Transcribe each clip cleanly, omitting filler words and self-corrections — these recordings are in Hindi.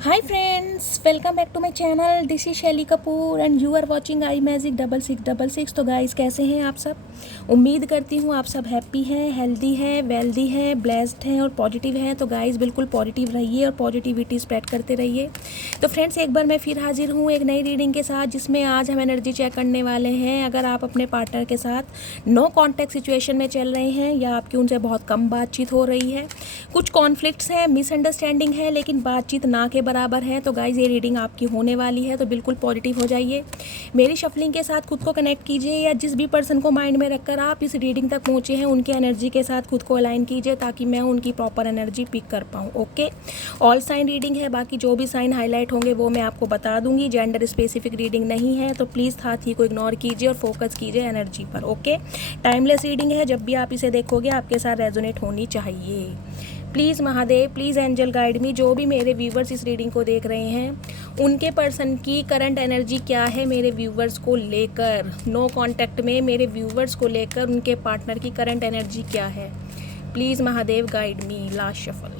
Hi friends, welcome back to my channel. This is Shaily Kapoor and you are watching I magic 6666। तो गाइस, कैसे हैं आप सब? उम्मीद करती हूँ आप सब हैप्पी हैं, हेल्दी हैं, वेल्दी हैं, ब्लेस्ड हैं और पॉजिटिव हैं। तो गाइस, बिल्कुल पॉजिटिव रहिए और पॉजिटिविटी स्प्रेड करते रहिए। तो फ्रेंड्स, एक बार मैं फिर हाजिर हूँ एक नई रीडिंग के साथ, जिसमें आज हम एनर्जी चेक करने वाले हैं। अगर आप अपने पार्टनर के साथ नो कॉन्टैक्ट सिचुएशन में चल रहे हैं या आपकी उनसे बहुत कम बातचीत हो रही है, कुछ कॉन्फ्लिक्ट्स हैं, मिसअंडरस्टैंडिंग है, लेकिन बातचीत ना के बराबर है, तो गाइज ये रीडिंग आपकी होने वाली है। तो बिल्कुल पॉजिटिव हो जाइए, मेरी शफलिंग के साथ खुद को कनेक्ट कीजिए, या जिस भी पर्सन को माइंड में रखकर आप इस रीडिंग तक पहुंचे हैं उनकी एनर्जी के साथ खुद को अलाइन कीजिए, ताकि मैं उनकी प्रॉपर एनर्जी पिक कर पाऊँ। ओके, ऑल साइन रीडिंग है, बाकी जो भी साइन हाईलाइट होंगे वो मैं आपको बता दूंगी। जेंडर स्पेसिफिक रीडिंग नहीं है, तो प्लीज़ हाथी को इग्नोर कीजिए और फोकस कीजिए एनर्जी पर। ओके, टाइमलेस रीडिंग है, जब भी आप इसे देखोगे आपके साथ रेजोनेट होनी चाहिए। Please Mahadev, please angel guide me. जो भी मेरे व्यूवर्स इस रीडिंग को देख रहे हैं, उनके पर्सन की करंट एनर्जी क्या है मेरे व्यूवर्स को लेकर, नो कांटेक्ट में मेरे व्यूवर्स को लेकर उनके पार्टनर की करंट एनर्जी क्या है। Please Mahadev guide me. Last shuffle.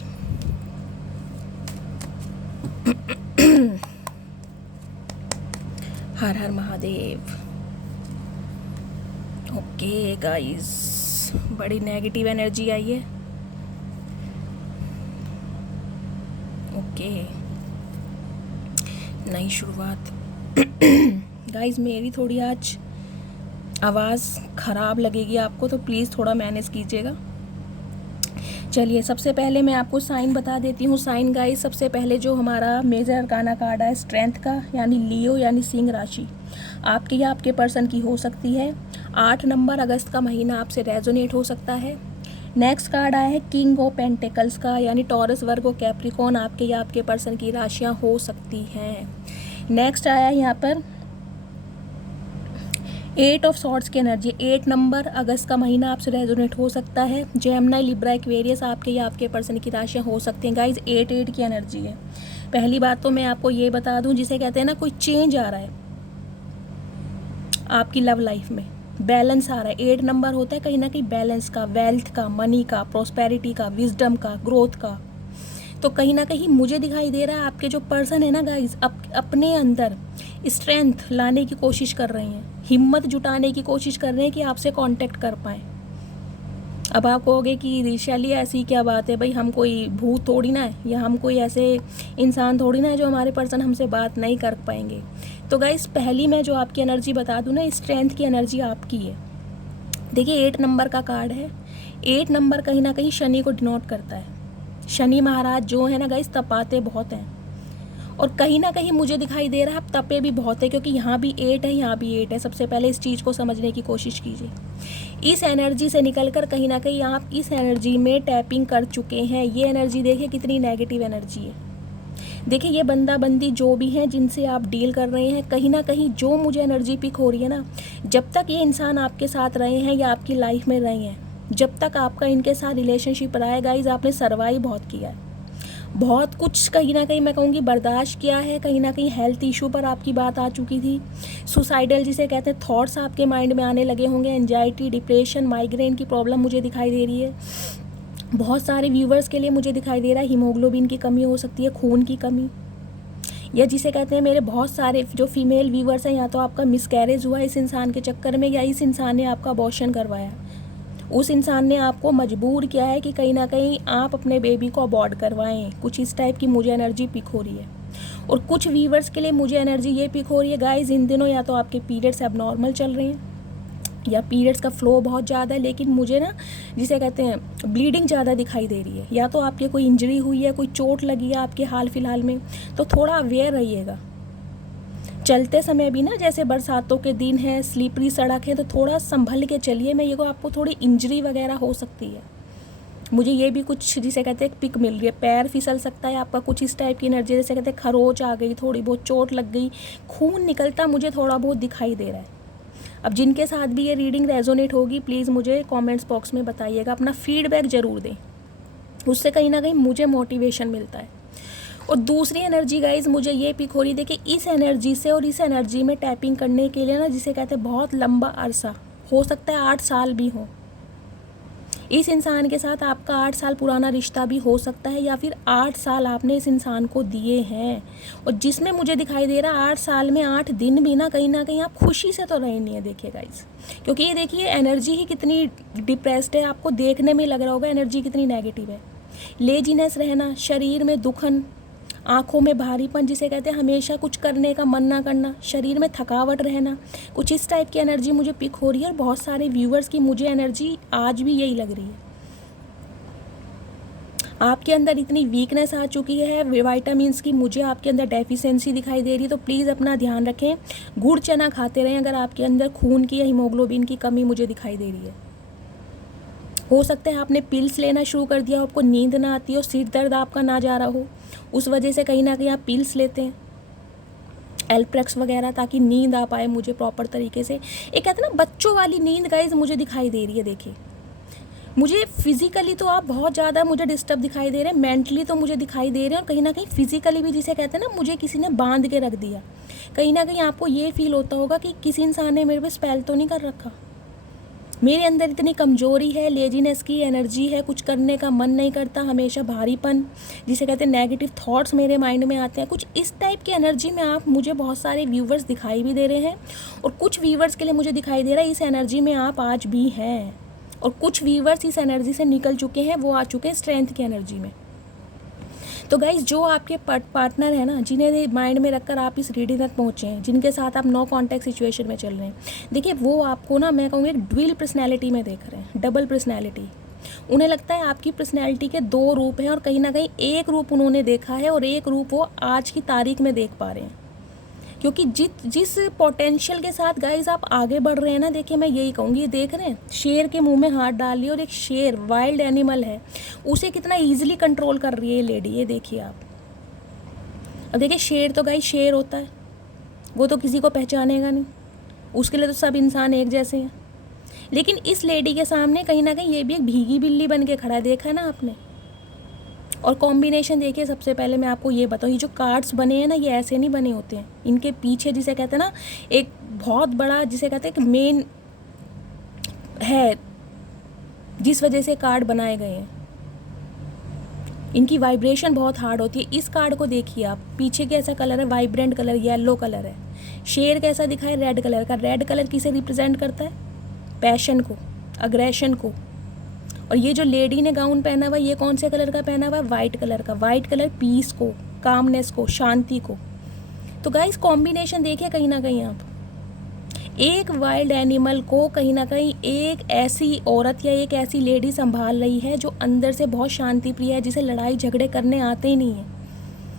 Har Har Mahadev. Okay guys, बड़ी नेगेटिव एनर्जी आई है। ओके, नई शुरुआत। गाइस, मेरी थोड़ी आज आवाज़ ख़राब लगेगी आपको, तो प्लीज़ थोड़ा मैनेज कीजिएगा। चलिए, सबसे पहले मैं आपको साइन बता देती हूँ। साइन गाइस, सबसे पहले जो हमारा मेजर अरकाना कार्ड है स्ट्रेंथ का, यानी लियो यानी सिंह राशि, आपके या आपके पर्सन की हो सकती है। 8 नंबर अगस्त का महीना आपसे रेजोनेट हो सकता है। नेक्स्ट कार्ड आया है किंग ऑफ पेंटिकल्स का, यानी टॉरस, वर्गो, कैप्रिकॉन, आपके या आपके पर्सन की राशियाँ हो सकती हैं। नेक्स्ट आया है यहाँ पर 8 ऑफ सॉर्ड्स की एनर्जी। 8 नंबर अगस्त का महीना आपसे रेजोनेट हो सकता है। जेमिनी, लिब्रा, एक्वेरियस, आपके या आपके पर्सन की राशियाँ हो सकती हैं। गाइज, 8 की एनर्जी है। पहली बात तो मैं आपको ये बता दूं, जिसे कहते हैं ना कोई चेंज आ रहा है आपकी लव लाइफ में, बैलेंस आ रहा है। 8 नंबर होता है कहीं ना कहीं बैलेंस का, वेल्थ का, मनी का, प्रोस्पेरिटी का, विजडम का, ग्रोथ का। तो कहीं ना कहीं मुझे दिखाई दे रहा है आपके जो पर्सन है ना गाइज, अपने अंदर स्ट्रेंथ लाने की कोशिश कर रहे हैं, हिम्मत जुटाने की कोशिश कर रहे हैं कि आपसे कांटेक्ट कर पाएँ। अब आप कहोगे कि शैली ऐसी क्या बात है भाई, हम कोई भूत थोड़ी ना है, या हम कोई ऐसे इंसान थोड़ी ना है जो हमारे पर्सन हमसे बात नहीं कर पाएंगे। तो गाइस, पहली मैं जो आपकी एनर्जी बता दूँ ना, स्ट्रेंथ की एनर्जी आपकी है। देखिए, 8 नंबर का कार्ड है। 8 नंबर कहीं ना कहीं शनि को डिनोट करता है। शनि महाराज जो है ना गाइस, तपाते बहुत हैं, और कहीं ना कहीं मुझे दिखाई दे रहा है आप तपे भी बहुत है, क्योंकि यहाँ भी 8 है, यहाँ भी 8 है। सबसे पहले इस चीज़ को समझने की कोशिश कीजिए। इस एनर्जी से निकलकर कहीं ना कहीं आप इस एनर्जी में टैपिंग कर चुके हैं। ये एनर्जी देखिए कितनी नेगेटिव एनर्जी है। देखिए, ये बंदा बंदी जो भी हैं जिनसे आप डील कर रहे हैं, कहीं ना कहीं जो मुझे एनर्जी पिक हो रही है ना, जब तक ये इंसान आपके साथ रहे हैं या आपकी लाइफ में रहे हैं, जब तक आपका इनके साथ रिलेशनशिप रहा है गाइज, आपने सर्वाइव बहुत किया है, बहुत कुछ कहीं ना कहीं मैं कहूँगी बर्दाश्त किया है। कहीं ना कहीं हेल्थ इशू पर आपकी बात आ चुकी थी, सुसाइडल जिसे कहते हैं थॉट्स आपके माइंड में आने लगे होंगे, एंजाइटी, डिप्रेशन, माइग्रेन की प्रॉब्लम मुझे दिखाई दे रही है। बहुत सारे व्यूवर्स के लिए मुझे दिखाई दे रहा है हीमोग्लोबिन की कमी हो सकती है, खून की कमी, या जिसे कहते हैं मेरे बहुत सारे जो फीमेल व्यूवर्स हैं, या तो आपका मिसकैरेज हुआ इस इंसान के चक्कर में, या इस इंसान ने आपका अबॉर्शन करवाया। उस इंसान ने आपको मजबूर किया है कि कहीं ना कहीं आप अपने बेबी को अबॉर्ट करवाएं। कुछ इस टाइप की मुझे एनर्जी पिक हो रही है। और कुछ व्यूवर्स के लिए मुझे एनर्जी ये पिक हो रही है गाइज, इन दिनों या तो आपके पीरियड्स एबनॉर्मल चल रहे हैं, या पीरियड्स का फ्लो बहुत ज़्यादा है, लेकिन मुझे ना जिसे कहते हैं ब्लीडिंग ज़्यादा दिखाई दे रही है। या तो आपके कोई इंजरी हुई है, कोई चोट लगी है आपके हाल फिलहाल में, तो थोड़ा अवेयर रहिएगा। चलते समय भी ना, जैसे बरसातों के दिन है, स्लीपरी सड़क है, तो थोड़ा संभल के चलिए। मैं ये को आपको थोड़ी इंजरी वगैरह हो सकती है, मुझे ये भी कुछ जिसे कहते हैं पिक मिल रही है। पैर फिसल सकता है आपका, कुछ इस टाइप की एनर्जी, जैसे कहते हैं खरोच आ गई, थोड़ी बहुत चोट लग गई, खून निकलता मुझे थोड़ा बहुत दिखाई दे रहा है। अब जिनके साथ भी ये रीडिंग रेजोनेट होगी, प्लीज़ मुझे कमेंट्स बॉक्स में बताइएगा, अपना फीडबैक ज़रूर दें, उससे कहीं ना कहीं मुझे मोटिवेशन मिलता है। और दूसरी एनर्जी गाइज मुझे ये पिक हो रही, देखिए इस एनर्जी से और इस एनर्जी में टैपिंग करने के लिए ना, जिसे कहते हैं बहुत लंबा अरसा, हो सकता है 8 साल भी हो, इस इंसान के साथ आपका 8 साल पुराना रिश्ता भी हो सकता है, या फिर 8 साल आपने इस इंसान को दिए हैं, और जिसमें मुझे दिखाई दे रहा है 8 साल में 8 दिन भी ना कहीं आप खुशी से तो रहे नहीं है। देखिए गाइस, क्योंकि ये देखिए एनर्जी ही कितनी डिप्रेस्ड है, आपको देखने में लग रहा होगा एनर्जी कितनी नेगेटिव है। लेजीनेस रहना, शरीर में दुखन, आँखों में भारीपन जिसे कहते हैं हमेशा कुछ करने का मन ना करना, शरीर में थकावट रहना, कुछ इस टाइप की एनर्जी मुझे पिक हो रही है। और बहुत सारे व्यूअर्स की मुझे एनर्जी आज भी यही लग रही है। आपके अंदर इतनी वीकनेस आ चुकी है विटामिन्स की, मुझे आपके अंदर डेफिशिएंसी दिखाई दे रही है। तो प्लीज़ अपना ध्यान रखें, गुड़ चना खाते रहें अगर आपके अंदर खून की या हीमोग्लोबिन की कमी मुझे दिखाई दे रही है। हो सकता है आपने पिल्स लेना शुरू कर दिया हो, आपको नींद ना आती हो, सिर दर्द आपका ना जा रहा हो, उस वजह से कहीं ना कहीं आप पिल्स लेते हैं, एल्प्रेक्स वगैरह, ताकि नींद आ पाए मुझे प्रॉपर तरीके से। एक कहते हैं ना बच्चों वाली नींद गाइज मुझे दिखाई दे रही है। देखिए मुझे फिजिकली तो आप बहुत ज़्यादा मुझे डिस्टर्ब दिखाई दे रहे हैं, मेंटली तो मुझे दिखाई दे रहे हैं, और कहीं ना कहीं फिजिकली भी जिसे कहते हैं ना मुझे किसी ने बांध के रख दिया। कहीं ना कहीं आपको ये फील होता होगा कि किसी इंसान ने मेरे पे स्पेल तो नहीं कर रखा, मेरे अंदर इतनी कमजोरी है, लेजीनेस की एनर्जी है, कुछ करने का मन नहीं करता, हमेशा भारीपन जिसे कहते हैं नेगेटिव थॉट्स मेरे माइंड में आते हैं। कुछ इस टाइप की एनर्जी में आप मुझे बहुत सारे व्यूवर्स दिखाई भी दे रहे हैं, और कुछ व्यूवर्स के लिए मुझे दिखाई दे रहा है इस एनर्जी में आप आज भी हैं, और कुछ व्यूवर्स इस एनर्जी से निकल चुके हैं, वो आ चुके हैं स्ट्रेंथ की एनर्जी में। तो गाइज जो आपके पार्टनर है ना, जिन्हें माइंड में रखकर आप इस रीडिंग तक पहुँचे हैं, जिनके साथ आप नो कॉन्टैक्ट सिचुएशन में चल रहे हैं, देखिए वो आपको ना मैं कहूँगी एक ड्यूल पर्सनैलिटी में देख रहे हैं, डबल पर्सनैलिटी। उन्हें लगता है आपकी पर्सनैलिटी के 2 रूप हैं, और कहीं ना कहीं एक रूप उन्होंने देखा है और एक रूप वो आज की तारीख में देख पा रहे हैं। क्योंकि जिस पोटेंशियल के साथ गाइज आप आगे बढ़ रहे हैं ना, देखिए मैं यही कहूँगी, देख रहे हैं शेर के मुंह में हाथ डाल लिया, और एक शेर वाइल्ड एनिमल है, उसे कितना इजीली कंट्रोल कर रही है ये लेडी, ये देखिए आप। अब देखिए शेर तो गाइज शेर होता है, वो तो किसी को पहचानेगा नहीं, उसके लिए तो सब इंसान एक जैसे हैं। लेकिन इस लेडी के सामने कहीं ना कहीं ये भी एक भीगी बिल्ली बन के खड़ा है, देखा है ना आपने। और कॉम्बिनेशन देखिए, सबसे पहले मैं आपको ये बताऊँ, ये जो कार्ड्स बने हैं ना, ये ऐसे नहीं बने होते हैं, इनके पीछे जिसे कहते हैं ना एक बहुत बड़ा जिसे कहते हैं कि मेन है, जिस वजह से कार्ड बनाए गए हैं। इनकी वाइब्रेशन बहुत हार्ड होती है। इस कार्ड को देखिए आप, पीछे कैसा कलर है, वाइब्रेंट कलर, येलो कलर है। शेर कैसा दिखा है, रेड कलर का। रेड कलर किसे रिप्रेजेंट करता है, पैशन को, अग्रेशन को। और ये जो लेडी ने गाउन पहना हुआ, ये कौन से कलर का पहना हुआ है, वाइट कलर का। वाइट कलर पीस को, कामनेस को, शांति को। तो गाइस कॉम्बिनेशन देखिए कहीं ना कहीं आप, एक वाइल्ड एनिमल को कहीं ना कहीं एक ऐसी औरत या एक ऐसी लेडी संभाल रही है जो अंदर से बहुत शांति प्रिय है, जिसे लड़ाई झगड़े करने आते ही नहीं है,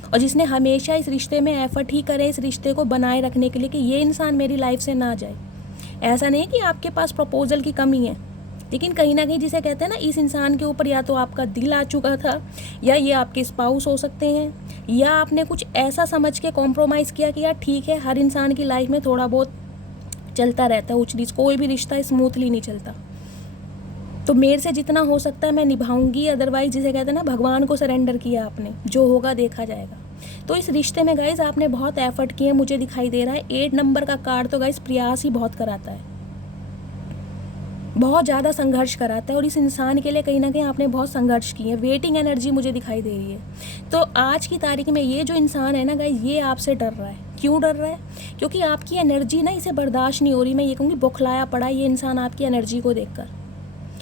और जिसने हमेशा इस रिश्ते में एफर्ट ही करे इस रिश्ते को बनाए रखने के लिए कि ये इंसान मेरी लाइफ से ना जाए। ऐसा नहीं कि आपके पास प्रपोजल की कमी है, लेकिन कहीं ना कहीं जिसे कहते हैं ना, इस इंसान के ऊपर या तो आपका दिल आ चुका था, या ये आपके स्पाउस हो सकते हैं, या आपने कुछ ऐसा समझ के कॉम्प्रोमाइज़ किया कि यार ठीक है, हर इंसान की लाइफ में थोड़ा बहुत चलता रहता है उच नीच, कोई भी रिश्ता स्मूथली नहीं चलता। तो मेरे से जितना हो सकता है मैं निभाऊंगी, अदरवाइज जिसे कहते हैं ना भगवान को सरेंडर किया आपने, जो होगा देखा जाएगा। तो इस रिश्ते में गाइज आपने बहुत एफर्ट किए, मुझे दिखाई दे रहा है। 8 नंबर का कार्ड तो गाइज प्रयास ही बहुत कराता है, बहुत ज़्यादा संघर्ष कराता है, और इस इंसान के लिए कहीं ना कहीं आपने बहुत संघर्ष किए। वेटिंग एनर्जी मुझे दिखाई दे रही है। तो आज की तारीख में ये जो इंसान है ना गाइस, ये आपसे डर रहा है। क्यों डर रहा है, क्योंकि आपकी एनर्जी ना इसे बर्दाश्त नहीं हो रही। मैं ये कहूँगी बौखलाया पड़ा ये इंसान आपकी एनर्जी को देखकर,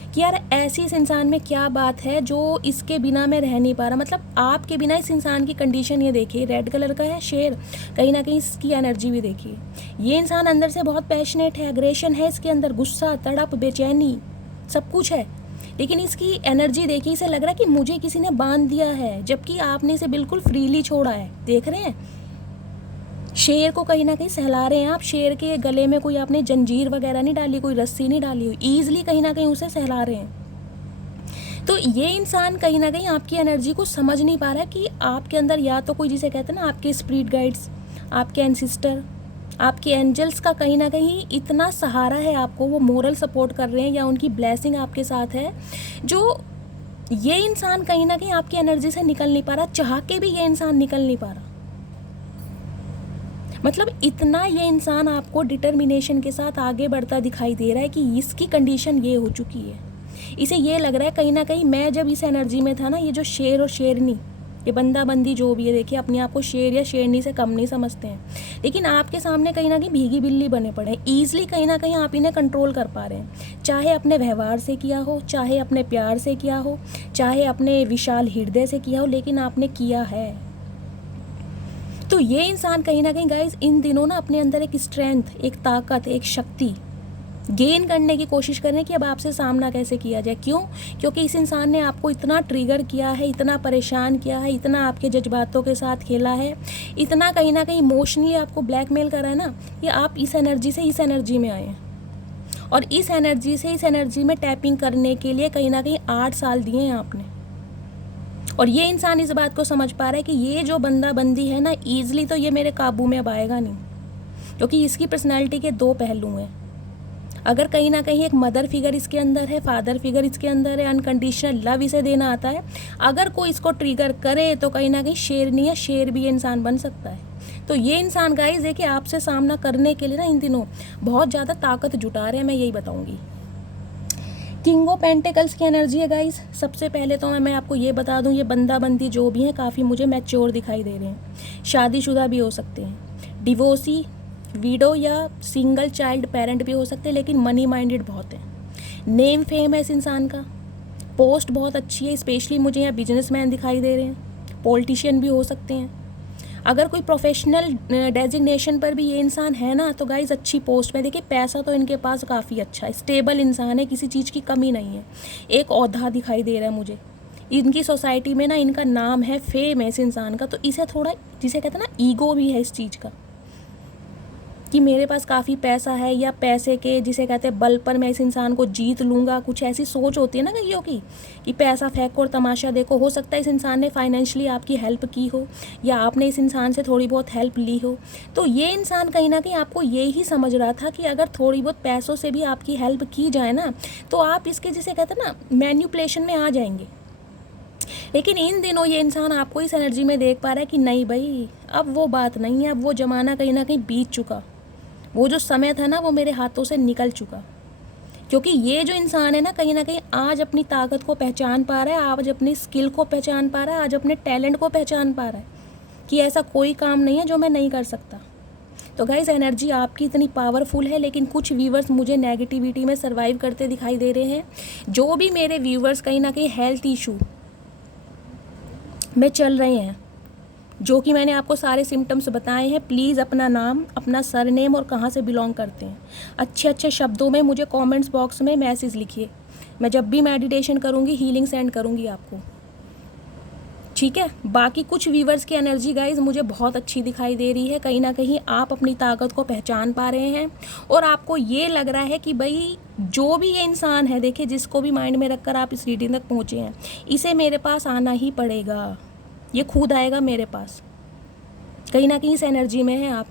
कि यार ऐसी इस इंसान में क्या बात है जो इसके बिना मैं रह नहीं पा रहा। मतलब आपके बिना इस इंसान की कंडीशन ये देखिए, रेड कलर का है शेर, कहीं ना कहीं इसकी एनर्जी भी देखिए। ये इंसान अंदर से बहुत पैशनेट है, एग्रेशन है इसके अंदर, गुस्सा, तड़प, बेचैनी, सब कुछ है। लेकिन इसकी एनर्जी देखिए, इसे लग रहा है कि मुझे किसी ने बांध दिया है, जबकि आपने इसे बिल्कुल फ्रीली छोड़ा है। देख रहे हैं शेर को कहीं ना कहीं सहला रहे हैं आप। शेर के गले में कोई आपने जंजीर वगैरह नहीं डाली, कोई रस्सी नहीं डाली हुई, ईजिली कहीं ना कहीं उसे सहला रहे हैं। तो ये इंसान कहीं ना कहीं आपकी एनर्जी को समझ नहीं पा रहा है कि आपके अंदर या तो कोई जिसे कहते हैं ना आपके स्पिरिट गाइड्स, आपके एंसिस्टर, आपके एंजल्स का कहीं ना कहीं इतना सहारा है आपको, वो मोरल सपोर्ट कर रहे हैं, या उनकी ब्लेसिंग आपके साथ है, जो ये इंसान कहीं ना कहीं आपकी एनर्जी से निकल नहीं पा रहा। चाह के भी ये इंसान निकल नहीं पा रहा। मतलब इतना ये इंसान आपको डिटर्मिनेशन के साथ आगे बढ़ता दिखाई दे रहा है कि इसकी कंडीशन ये हो चुकी है। इसे ये लग रहा है कहीं ना कहीं मैं जब इस एनर्जी में था ना, ये जो शेर और शेरनी, ये बंदा बंदी जो भी है, देखिए अपने आप को शेर या शेरनी से कम नहीं समझते हैं, लेकिन आपके सामने कहीं ना कहीं भीगी बिल्ली बने पड़े हैं। ईजिली कहीं ना कहीं आप इन्हें कंट्रोल कर पा रहे हैं, चाहे अपने व्यवहार से किया हो, चाहे अपने प्यार से किया हो, चाहे अपने विशाल हृदय से किया हो, लेकिन आपने किया है। तो ये इंसान कहीं ना कहीं गाइज इन दिनों ना अपने अंदर एक स्ट्रेंथ, एक ताकत, एक शक्ति गेन करने की कोशिश करें कि अब आपसे सामना कैसे किया जाए। क्यों? क्योंकि इस इंसान ने आपको इतना ट्रिगर किया है, इतना परेशान किया है, इतना आपके जज्बातों के साथ खेला है, इतना कहीं ना कहीं इमोशनली आपको ब्लैकमेल करा है ना, कि आप इस एनर्जी से इस एनर्जी में आए हैं। और इस एनर्जी से इस एनर्जी में टैपिंग करने के लिए कहीं ना कहीं 8 साल दिए हैं आपने। और ये इंसान इस बात को समझ पा रहा है कि ये जो बंदा बंदी है ना, ईजिली तो ये मेरे काबू में अब आएगा नहीं, क्योंकि इसकी पर्सनैलिटी के 2 पहलू हैं। अगर कहीं ना कहीं एक मदर फिगर इसके अंदर है, फादर फिगर इसके अंदर है, अनकंडीशनल लव इसे देना आता है, अगर कोई इसको ट्रिगर करे तो कहीं ना कहीं शेरनी या शेर भी ये इंसान बन सकता है। तो ये इंसान गाइस है कि आपसे सामना करने के लिए ना इन दिनों बहुत ज़्यादा ताकत जुटा रहे हैं, मैं यही बताऊंगी। किंग ऑफ पेंटिकल्स की एनर्जी है गाइस। सबसे पहले तो मैं आपको ये बता दूं, ये बंदा बंदी जो भी हैं काफ़ी मुझे मैच्योर दिखाई दे रहे हैं, शादीशुदा भी हो सकते हैं, डिवोर्सी, विडो या सिंगल चाइल्ड पेरेंट भी हो सकते हैं, लेकिन मनी माइंडेड बहुत है। नेम फेम है इस इंसान का, पोस्ट बहुत अच्छी है, स्पेशली मुझे यहाँ बिजनेसमैन दिखाई दे रहे हैं, पॉलिटिशियन भी हो सकते हैं। अगर कोई प्रोफेशनल डेजिग्नेशन पर भी ये इंसान है ना, तो गाइज अच्छी पोस्ट में। देखिए पैसा तो इनके पास काफ़ी अच्छा है, स्टेबल इंसान है, किसी चीज़ की कमी नहीं है। एक ओहदा दिखाई दे रहा है मुझे, इनकी सोसाइटी में ना इनका नाम है, फेम है इस इंसान का। तो इसे थोड़ा, जिसे कहते हैं ना, ईगो भी है इस चीज़ का कि मेरे पास काफ़ी पैसा है, या पैसे के जिसे कहते हैं बल पर मैं इस इंसान को जीत लूँगा। कुछ ऐसी सोच होती है ना कईयों की कि पैसा फेंको और तमाशा देखो। हो सकता है इस इंसान ने फाइनेंशियली आपकी हेल्प की हो, या आपने इस इंसान से थोड़ी बहुत हेल्प ली हो। तो ये इंसान कहीं ना कहीं आपको ये ही समझ रहा था कि अगर थोड़ी बहुत पैसों से भी आपकी हेल्प की जाए ना, तो आप इसके जिसे कहते हैं ना मैन्युपुलेशन में आ जाएंगे। लेकिन इन दिनों ये इंसान आपको इस एनर्जी में देख पा रहा है कि नहीं भाई, अब वो बात नहीं है, अब वो ज़माना कहीं ना कहीं बीत चुका, वो जो समय था ना वो मेरे हाथों से निकल चुका। क्योंकि ये जो इंसान है ना कहीं आज अपनी ताकत को पहचान पा रहा है, आज अपनी स्किल को पहचान पा रहा है, आज अपने टैलेंट को पहचान पा रहा है कि ऐसा कोई काम नहीं है जो मैं नहीं कर सकता। तो गाइस एनर्जी आपकी इतनी पावरफुल है, लेकिन कुछ व्यूवर्स मुझे नेगेटिविटी में सर्वाइव करते दिखाई दे रहे हैं। जो भी मेरे व्यूवर्स कहीं ना कहीं हेल्थ इशू में चल रहे हैं, जो कि मैंने आपको सारे सिम्टम्स बताए हैं, प्लीज़ अपना नाम, अपना सरनेम और कहाँ से बिलोंग करते हैं अच्छे अच्छे शब्दों में मुझे कमेंट्स बॉक्स में मैसेज लिखिए। मैं जब भी मेडिटेशन करूँगी हीलिंग सेंड करूँगी आपको, ठीक है। बाकी कुछ व्यूवर्स की एनर्जी गाइज मुझे बहुत अच्छी दिखाई दे रही है। कहीं ना कहीं आप अपनी ताकत को पहचान पा रहे हैं और आपको ये लग रहा है कि भाई जो भी ये इंसान है, देखिए जिसको भी माइंड में रखकर आप इस रीडिंग तक पहुँचे हैं, इसे मेरे पास आना ही पड़ेगा, ये खुद आएगा मेरे पास। कहीं ना कहीं इस एनर्जी में है आप।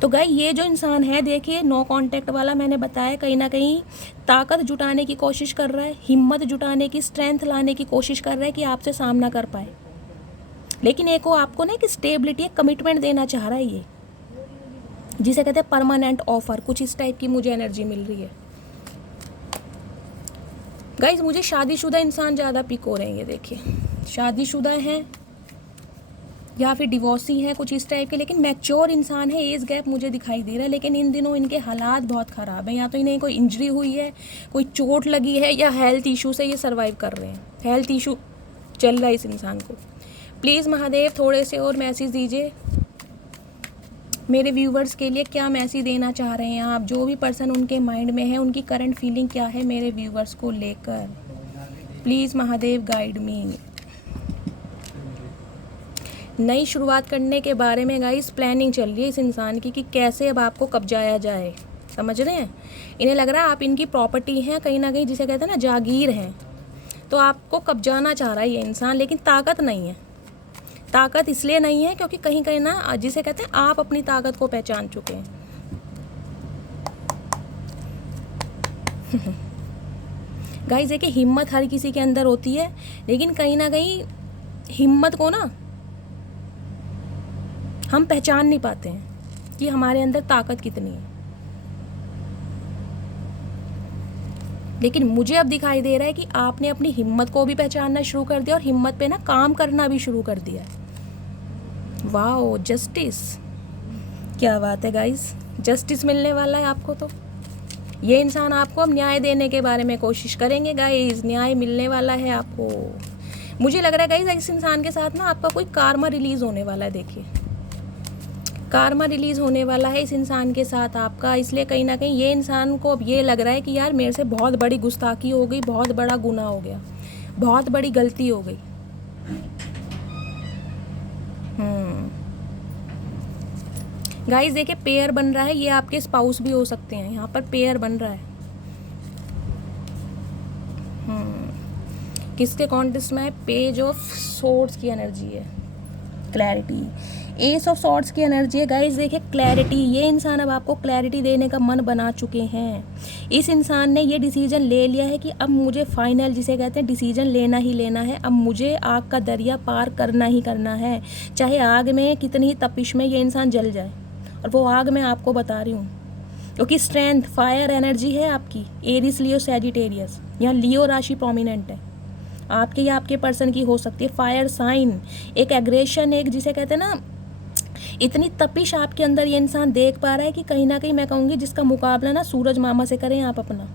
तो गाइस ये जो इंसान है, देखिए नो कांटेक्ट वाला मैंने बताया, कहीं ना कहीं ताकत जुटाने की कोशिश कर रहा है, हिम्मत जुटाने की, स्ट्रेंथ लाने की कोशिश कर रहा है कि आपसे सामना कर पाए। लेकिन एक वो आपको ना एक स्टेबिलिटी, एक कमिटमेंट देना चाह रहा है, ये जिसे कहते हैं परमानेंट ऑफर, कुछ इस टाइप की मुझे एनर्जी मिल रही है। गाइस मुझे शादीशुदा इंसान ज़्यादा पिक हो रहे हैं, ये देखिए शादीशुदा हैं या फिर डिवोर्सी है, कुछ इस टाइप के। लेकिन मैच्योर इंसान है, एज गैप मुझे दिखाई दे रहा है, लेकिन इन दिनों इनके हालात बहुत ख़राब हैं। या तो इन्हें कोई इंजरी हुई है, कोई चोट लगी है, या हेल्थ इशू से ये सर्वाइव कर रहे हैं, हेल्थ इशू चल रहा है इस इंसान को। प्लीज़ महादेव थोड़े से और मैसेज दीजिए मेरे व्यूवर्स के लिए, क्या मैसेज देना चाह रहे हैं आप, जो भी पर्सन उनके माइंड में है, उनकी करंट फीलिंग क्या है मेरे व्यूवर्स को लेकर। प्लीज़ महादेव गाइड मी। नई शुरुआत करने के बारे में गाइस प्लानिंग चल रही है इस इंसान की कि कैसे अब आपको कब्जाया जाए, समझ रहे हैं। इन्हें लग रहा है आप इनकी प्रॉपर्टी हैं, कहीं ना कहीं जिसे कहते हैं ना जागीर हैं, तो आपको कब्जाना चाह रहा है ये इंसान। लेकिन ताकत नहीं है, ताकत इसलिए नहीं है क्योंकि कहीं कहीं ना जिसे कहते हैं आप अपनी ताकत को पहचान चुके हैं। गाइस देखिए हिम्मत हर किसी के अंदर होती है, लेकिन कहीं ना कहीं हिम्मत को ना हम पहचान नहीं पाते हैं कि हमारे अंदर ताकत कितनी है। लेकिन मुझे अब दिखाई दे रहा है कि आपने अपनी हिम्मत को भी पहचानना शुरू कर दिया और हिम्मत पे ना काम करना भी शुरू कर दिया है। वाओ, जस्टिस, क्या बात है गाइस, जस्टिस मिलने वाला है आपको। तो ये इंसान आपको अब न्याय देने के बारे में कोशिश करेंगे गाइस, न्याय मिलने वाला है आपको। मुझे लग रहा है गाइस इस इंसान के साथ ना आपका कोई कार्मा रिलीज होने वाला है। देखिए, कार्मा रिलीज होने वाला है इस इंसान के साथ आपका, इसलिए कहीं ना कहीं ये इंसान को अब ये लग रहा है कि यार मेरे से बहुत बड़ी गुस्ताखी हो गई, बहुत बड़ा गुनाह हो गया, बहुत बड़ी गलती हो गई। गाइस देखिए, पेयर बन रहा है, ये आपके स्पाउस भी हो सकते हैं, यहाँ पर पेयर बन रहा है। किसके कॉन्टेस्ट में है? पेज ऑफ सोर्ड्स की एनर्जी है, क्लैरिटी, एस ऑफ सॉर्ड्स की एनर्जी है। गाइस देखिए, क्लैरिटी, ये इंसान अब आपको क्लैरिटी देने का मन बना चुके हैं। इस इंसान ने ये डिसीजन ले लिया है कि अब मुझे फाइनल, जिसे कहते हैं डिसीजन, लेना ही लेना है। अब मुझे आग का दरिया पार करना ही करना है, चाहे आग में कितनी ही तपिश में ये इंसान जल जाए। और वो आग मैं आपको बता रही हूँ, क्योंकि स्ट्रेंथ, फायर एनर्जी है आपकी, एरिस, लियो, सैजिटेरियस, यहाँ लियो राशि प्रोमिनेंट है आपके या आपके पर्सन की हो सकती है। फायर साइन, एक एग्रेशन, एक जिसे कहते हैं ना, इतनी तपिश आपके अंदर ये इंसान देख पा रहा है कि कहीं ना कहीं मैं कहूँगी जिसका मुकाबला ना सूरज मामा से करें आप अपना।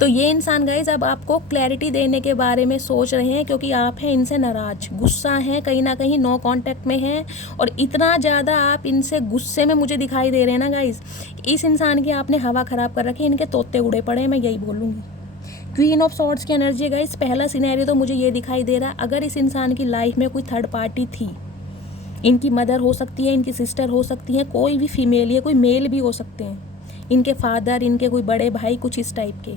तो ये इंसान गाइस अब आपको क्लैरिटी देने के बारे में सोच रहे हैं, क्योंकि आप हैं इनसे नाराज, गुस्सा हैं, कहीं ना कहीं नो कांटेक्ट में हैं, और इतना ज़्यादा आप इनसे गुस्से में मुझे दिखाई दे रहे हैं ना गाइस। इस इंसान की आपने हवा ख़राब कर रखी है, इनके तोते उड़े पड़े हैं, मैं यही बोलूँगी। क्वीन ऑफ सॉर्ड्स की एनर्जी है गाइस। पहला सिनेरियो तो मुझे ये दिखाई दे रहा है, अगर इस इंसान की लाइफ में कोई थर्ड पार्टी थी, इनकी मदर हो सकती है, इनकी सिस्टर हो सकती है, कोई भी फीमेल या कोई मेल भी हो सकते हैं, इनके फादर, इनके कोई बड़े भाई, कुछ इस टाइप के,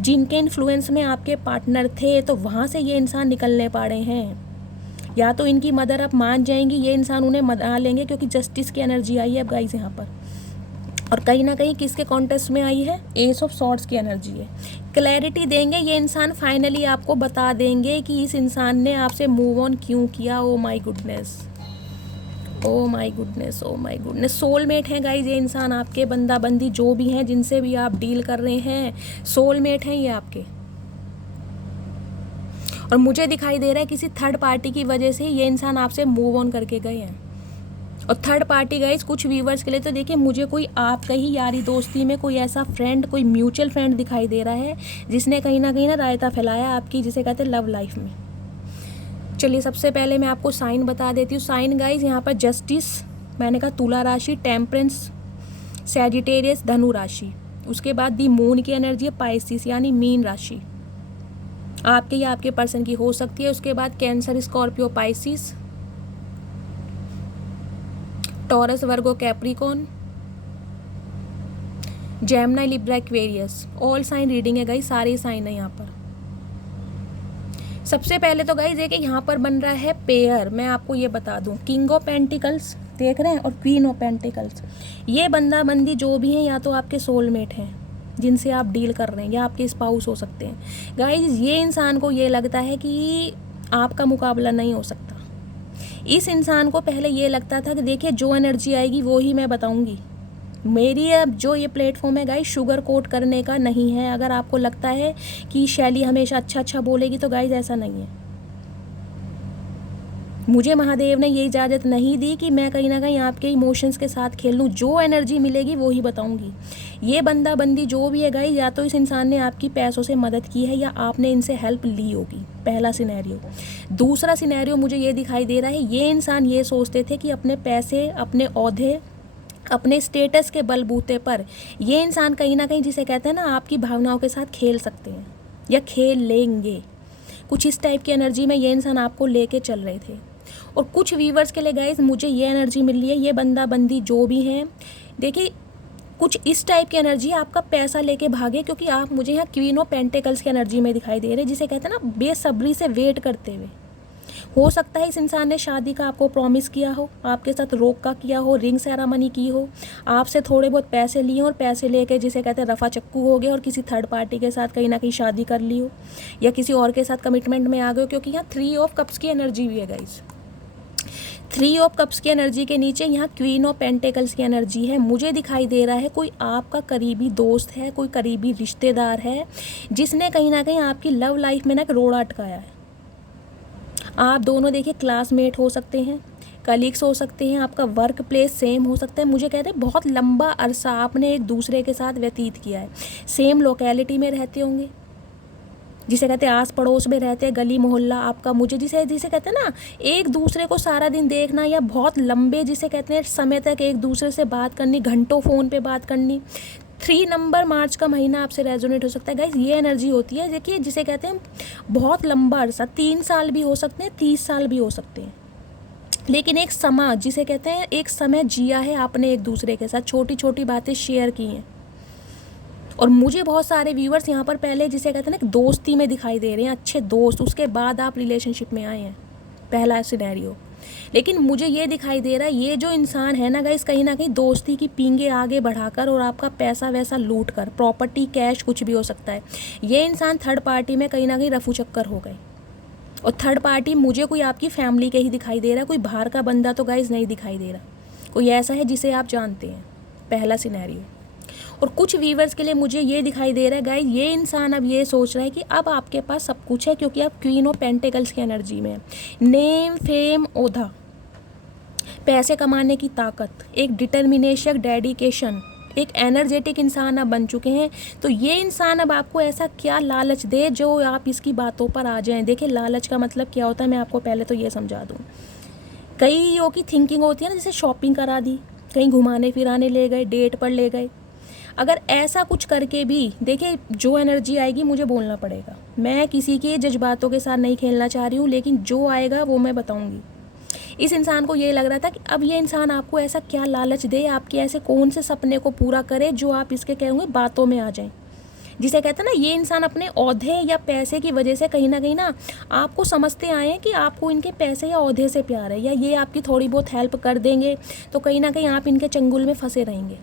जिनके इन्फ्लुएंस में आपके पार्टनर थे, तो वहाँ से ये इंसान निकलने पाड़े हैं। या तो इनकी मदर अब मान जाएंगी, ये इंसान उन्हें मना लेंगे, क्योंकि जस्टिस की एनर्जी आई है अब गाइस यहाँ पर। और कहीं ना कहीं किसके कॉन्टेस्ट में आई है? एस ऑफ सॉर्ड्स की एनर्जी है। क्लैरिटी देंगे ये इंसान, फाइनली आपको बता देंगे कि इस इंसान ने आपसे मूव ऑन क्यों किया। Oh my goodness, oh my goodness, oh my goodness. Soulmate है गाइज ये इंसान आपके, बंदा बंदी जो भी हैं, जिनसे भी आप डील कर रहे हैं, सोलमेट हैं ये आपके। और मुझे दिखाई दे रहा है किसी थर्ड पार्टी की वजह से ये इंसान आपसे मूव ऑन करके गए हैं। और थर्ड पार्टी गाइज कुछ व्यूवर्स के लिए तो देखिए, मुझे कोई आपका ही यारी दोस्ती में कोई ऐसा फ्रेंड, कोई म्यूचुअल फ्रेंड दिखाई दे रहा है, जिसने कहीं ना रायता फैलाया आपकी, जिसे कहते हैं लव लाइफ में। चलिए सबसे पहले मैं आपको साइन बता देती हूँ। साइन गाइज यहाँ पर जस्टिस, मैंने कहा तुला राशि, टेम्परेंस, सैजिटेरियस, धनु राशि। उसके बाद दी मून की एनर्जी है पाइसिस, यानी मीन राशि, आपके या आपके पर्सन की हो सकती है। उसके बाद Cancer, Scorpio, Pisces, Taurus, Virgo, Capricorn, Gemini, Libra, Aquarius. All sign reading है गाइस, सारे साइन है यहाँ पर। सबसे पहले तो गाइस देखिए यहाँ पर बन रहा है पेयर। मैं आपको ये बता दूँ, किंग ऑफ पेंटिकल्स देख रहे हैं और क्वीन ऑफ पेंटिकल्स। ये बंदा बंदी जो भी हैं, या तो आपके सोलमेट हैं जिनसे आप डील कर रहे हैं, या आपके स्पाउस हो सकते हैं। गाइस ये इंसान को ये लगता है कि आपका मुकाबला नहीं हो सकता। इस इंसान को पहले ये लगता था कि देखिए जो एनर्जी आएगी वो ही मैं बताऊंगी। मेरी अब जो ये प्लेटफॉर्म है गाइस, शुगर कोट करने का नहीं है। अगर आपको लगता है कि शैली हमेशा अच्छा बोलेगी, तो गाइस ऐसा नहीं है। मुझे महादेव ने ये इजाज़त नहीं दी कि मैं कहीं ना कहीं आपके इमोशंस के साथ खेल लूँ। जो एनर्जी मिलेगी वो ही बताऊंगी। ये बंदा बंदी जो भी है गाइस, या तो इस इंसान ने आपकी पैसों से मदद की है, या आपने इनसे हेल्प ली होगी, पहला सिनेरियो। दूसरा सिनेरियो मुझे ये दिखाई दे रहा है, ये इंसान ये सोचते थे कि अपने पैसे, अपने ओहदे, अपने स्टेटस के बलबूते पर ये इंसान कहीं ना कहीं, जिसे कहते हैं ना, आपकी भावनाओं के साथ खेल सकते हैं या खेल लेंगे। कुछ इस टाइप की एनर्जी में ये इंसान आपको लेके चल रहे थे। और कुछ व्यूवर्स के लिए गाइस मुझे ये एनर्जी मिल रही है, ये बंदा बंदी जो भी हैं, देखिए कुछ इस टाइप की एनर्जी आपका पैसा लेके भागे, क्योंकि आप मुझे यहाँ क्वीन ऑफ पेंटिकल्स की एनर्जी में दिखाई दे रहे हैं, जिसे कहते हैं ना बेसब्री से वेट करते हुए। हो सकता है इस इंसान ने शादी का आपको प्रॉमिस किया हो, आपके साथ रोक का किया हो, रिंग सेरेमनी की हो, आपसे थोड़े बहुत पैसे लिए और पैसे लेके, जिसे कहते हैं रफा चक्कू हो गए, और किसी थर्ड पार्टी के साथ कहीं ना कहीं शादी कर ली हो, या किसी और के साथ कमिटमेंट में आ गए हो, क्योंकि यहाँ 3 ऑफ कप्स की एनर्जी भी है गाइस। 3 ऑफ कप्स की एनर्जी के नीचे यहाँ क्वीन ऑफ पेंटिकल्स की एनर्जी है। मुझे दिखाई दे रहा है कोई आपका करीबी दोस्त है, कोई करीबी रिश्तेदार है जिसने कहीं ना कहीं आपकी लव लाइफ में ना एक रोड़ा अटकाया है। आप दोनों देखिए क्लासमेट हो सकते हैं, कलीग्स हो सकते हैं, आपका वर्क प्लेस सेम हो सकता है। मुझे कहते हैं बहुत लंबा अरसा आपने एक दूसरे के साथ व्यतीत किया है, सेम लोकेलिटी में रहते होंगे, जिसे कहते हैं आस पड़ोस में रहते हैं, गली मोहल्ला आपका, मुझे जिसे जिसे कहते हैं ना एक दूसरे को सारा दिन देखना, या बहुत लंबे जिसे कहते हैं समय तक एक दूसरे से बात करनी, घंटों फ़ोन पे बात करनी। 3 नंबर मार्च का महीना आपसे रेजोनेट हो सकता है गाइज। ये एनर्जी होती है देखिए जिसे कहते हैं बहुत लंबा अरसा, 3 साल भी हो सकते हैं, 30 साल भी हो सकते हैं, लेकिन एक समाज जिसे कहते हैं एक समय जिया है आपने एक दूसरे के साथ, छोटी छोटी बातें शेयर की हैं। और मुझे बहुत सारे व्यूअर्स यहाँ पर पहले जिसे कहते हैं ना दोस्ती में दिखाई दे रहे हैं, अच्छे दोस्त, उसके बाद आप रिलेशनशिप में आए हैं, पहला सिनेरियो। लेकिन मुझे ये दिखाई दे रहा है ये जो इंसान है ना गाइस, कहीं ना कहीं दोस्ती की पींगे आगे बढ़ाकर और आपका पैसा वैसा लूट कर, प्रॉपर्टी कैश कुछ भी हो सकता है, ये इंसान थर्ड पार्टी में कहीं ना कहीं रफू चक्कर हो गए। और थर्ड पार्टी मुझे कोई आपकी फैमिली के ही दिखाई दे रहा है, कोई बाहर का बंदा तो गाइस नहीं दिखाई दे रहा, कोई ऐसा है जिसे आप जानते हैं, पहला सिनेरियो। और कुछ व्यूवर्स के लिए मुझे ये दिखाई दे रहा है गाइस, ये इंसान अब ये सोच रहा है कि अब आपके पास सब कुछ है, क्योंकि आप क्वीन ऑफ पेंटिकल्स की एनर्जी में, नेम फेम ओधा, पैसे कमाने की ताकत, एक डिटर्मिनेशन, डेडिकेशन, एक एनर्जेटिक इंसान आप बन चुके हैं। तो ये इंसान अब आपको ऐसा क्या लालच दे जो आप इसकी बातों पर आ जाएं। देखिए लालच का मतलब क्या होता है, मैं आपको पहले तो ये समझा दूँ। कईयों की थिंकिंग होती है ना, जैसे शॉपिंग करा दी, कहीं घुमाने फिराने ले गए, डेट पर ले गए। अगर ऐसा कुछ करके भी देखिए जो एनर्जी आएगी मुझे बोलना पड़ेगा, मैं किसी के जज्बातों के साथ नहीं खेलना चाह रही हूँ, लेकिन जो आएगा वो मैं बताऊँगी। इस इंसान को ये लग रहा था कि अब ये इंसान आपको ऐसा क्या लालच दे, आपके ऐसे कौन से सपने को पूरा करे जो आप इसके कहेंगे बातों में आ जाएं। जिसे कहते हैं ना ये इंसान अपने ओहदे या पैसे की वजह से कहीं ना आपको समझते आए हैं कि आपको इनके पैसे या ओहदे से प्यार है, या ये आपकी थोड़ी बहुत हेल्प कर देंगे तो कहीं ना कहीं आप इनके चंगुल में फंसे रहेंगे।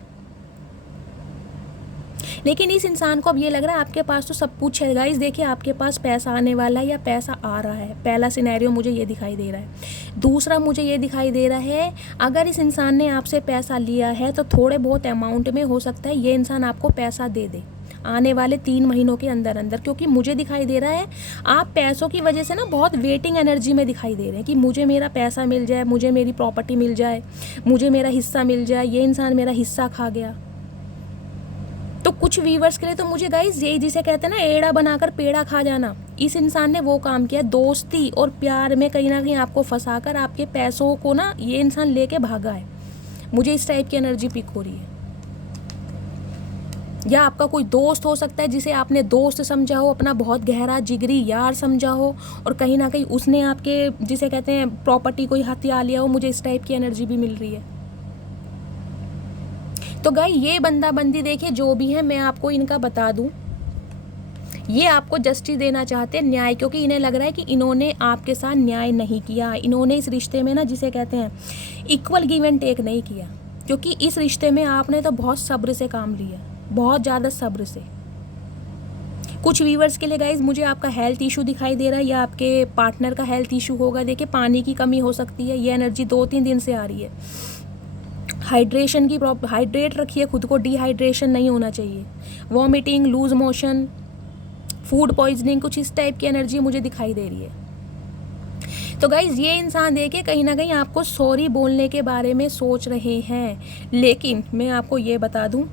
लेकिन इस इंसान को अब ये लग रहा है आपके पास तो सब कुछ है गाइस, देखिए आपके पास पैसा आने वाला है या पैसा आ रहा है, पहला सिनेरियो मुझे ये दिखाई दे रहा है। दूसरा मुझे ये दिखाई दे रहा है अगर इस इंसान ने आपसे पैसा लिया है तो थोड़े बहुत अमाउंट में हो सकता है ये इंसान आपको पैसा दे दे आने वाले 3 महीनों के अंदर अंदर, क्योंकि मुझे दिखाई दे रहा है आप पैसों की वजह से ना बहुत वेटिंग एनर्जी में दिखाई दे रहे हैं कि मुझे मेरा पैसा मिल जाए, मुझे मेरी प्रॉपर्टी मिल जाए, मुझे मेरा हिस्सा मिल जाए, ये इंसान मेरा हिस्सा खा गया। तो कुछ व्यूवर्स के लिए तो मुझे गाइस यही जिसे कहते हैं ना एड़ा बनाकर पेड़ा खा जाना, इस इंसान ने वो काम किया, दोस्ती और प्यार में कहीं ना कहीं आपको फंसाकर आपके पैसों को ना ये इंसान लेके भागा है। मुझे इस टाइप की एनर्जी पिक हो रही है। या आपका कोई दोस्त हो सकता है जिसे आपने दोस्त समझा हो, अपना बहुत गहरा जिगरी यार समझा हो, और कहीं ना कहीं उसने आपके जिसे कहते हैं प्रॉपर्टी कोई हथिया लिया हो। मुझे इस टाइप की एनर्जी भी मिल रही है। तो गाइस ये बंदा बंदी देखिए जो भी है मैं आपको इनका बता दूं, ये आपको जस्टिस देना चाहते हैं, न्याय, क्योंकि इन्हें लग रहा है कि इन्होंने आपके साथ न्याय नहीं किया, इन्होंने इस रिश्ते में ना जिसे कहते हैं इक्वल गिव एंड टेक नहीं किया, क्योंकि इस रिश्ते में आपने तो बहुत सब्र से काम लिया, बहुत ज़्यादा सब्र से। कुछ व्यूवर्स के लिए गाइज मुझे आपका हेल्थ इशू दिखाई दे रहा है या आपके पार्टनर का हेल्थ इशू होगा। देखिए पानी की कमी हो सकती है, ये एनर्जी 2-3 दिन से आ रही है। हाइड्रेशन की प्रॉब्लम, हाइड्रेट रखिए खुद को, डिहाइड्रेशन नहीं होना चाहिए। Vomiting, loose motion, food poisoning, कुछ इस टाइप की एनर्जी मुझे दिखाई दे रही है। तो गाइज ये इंसान देखे कहीं ना कहीं आपको सॉरी बोलने के बारे में सोच रहे हैं, लेकिन मैं आपको ये बता दूं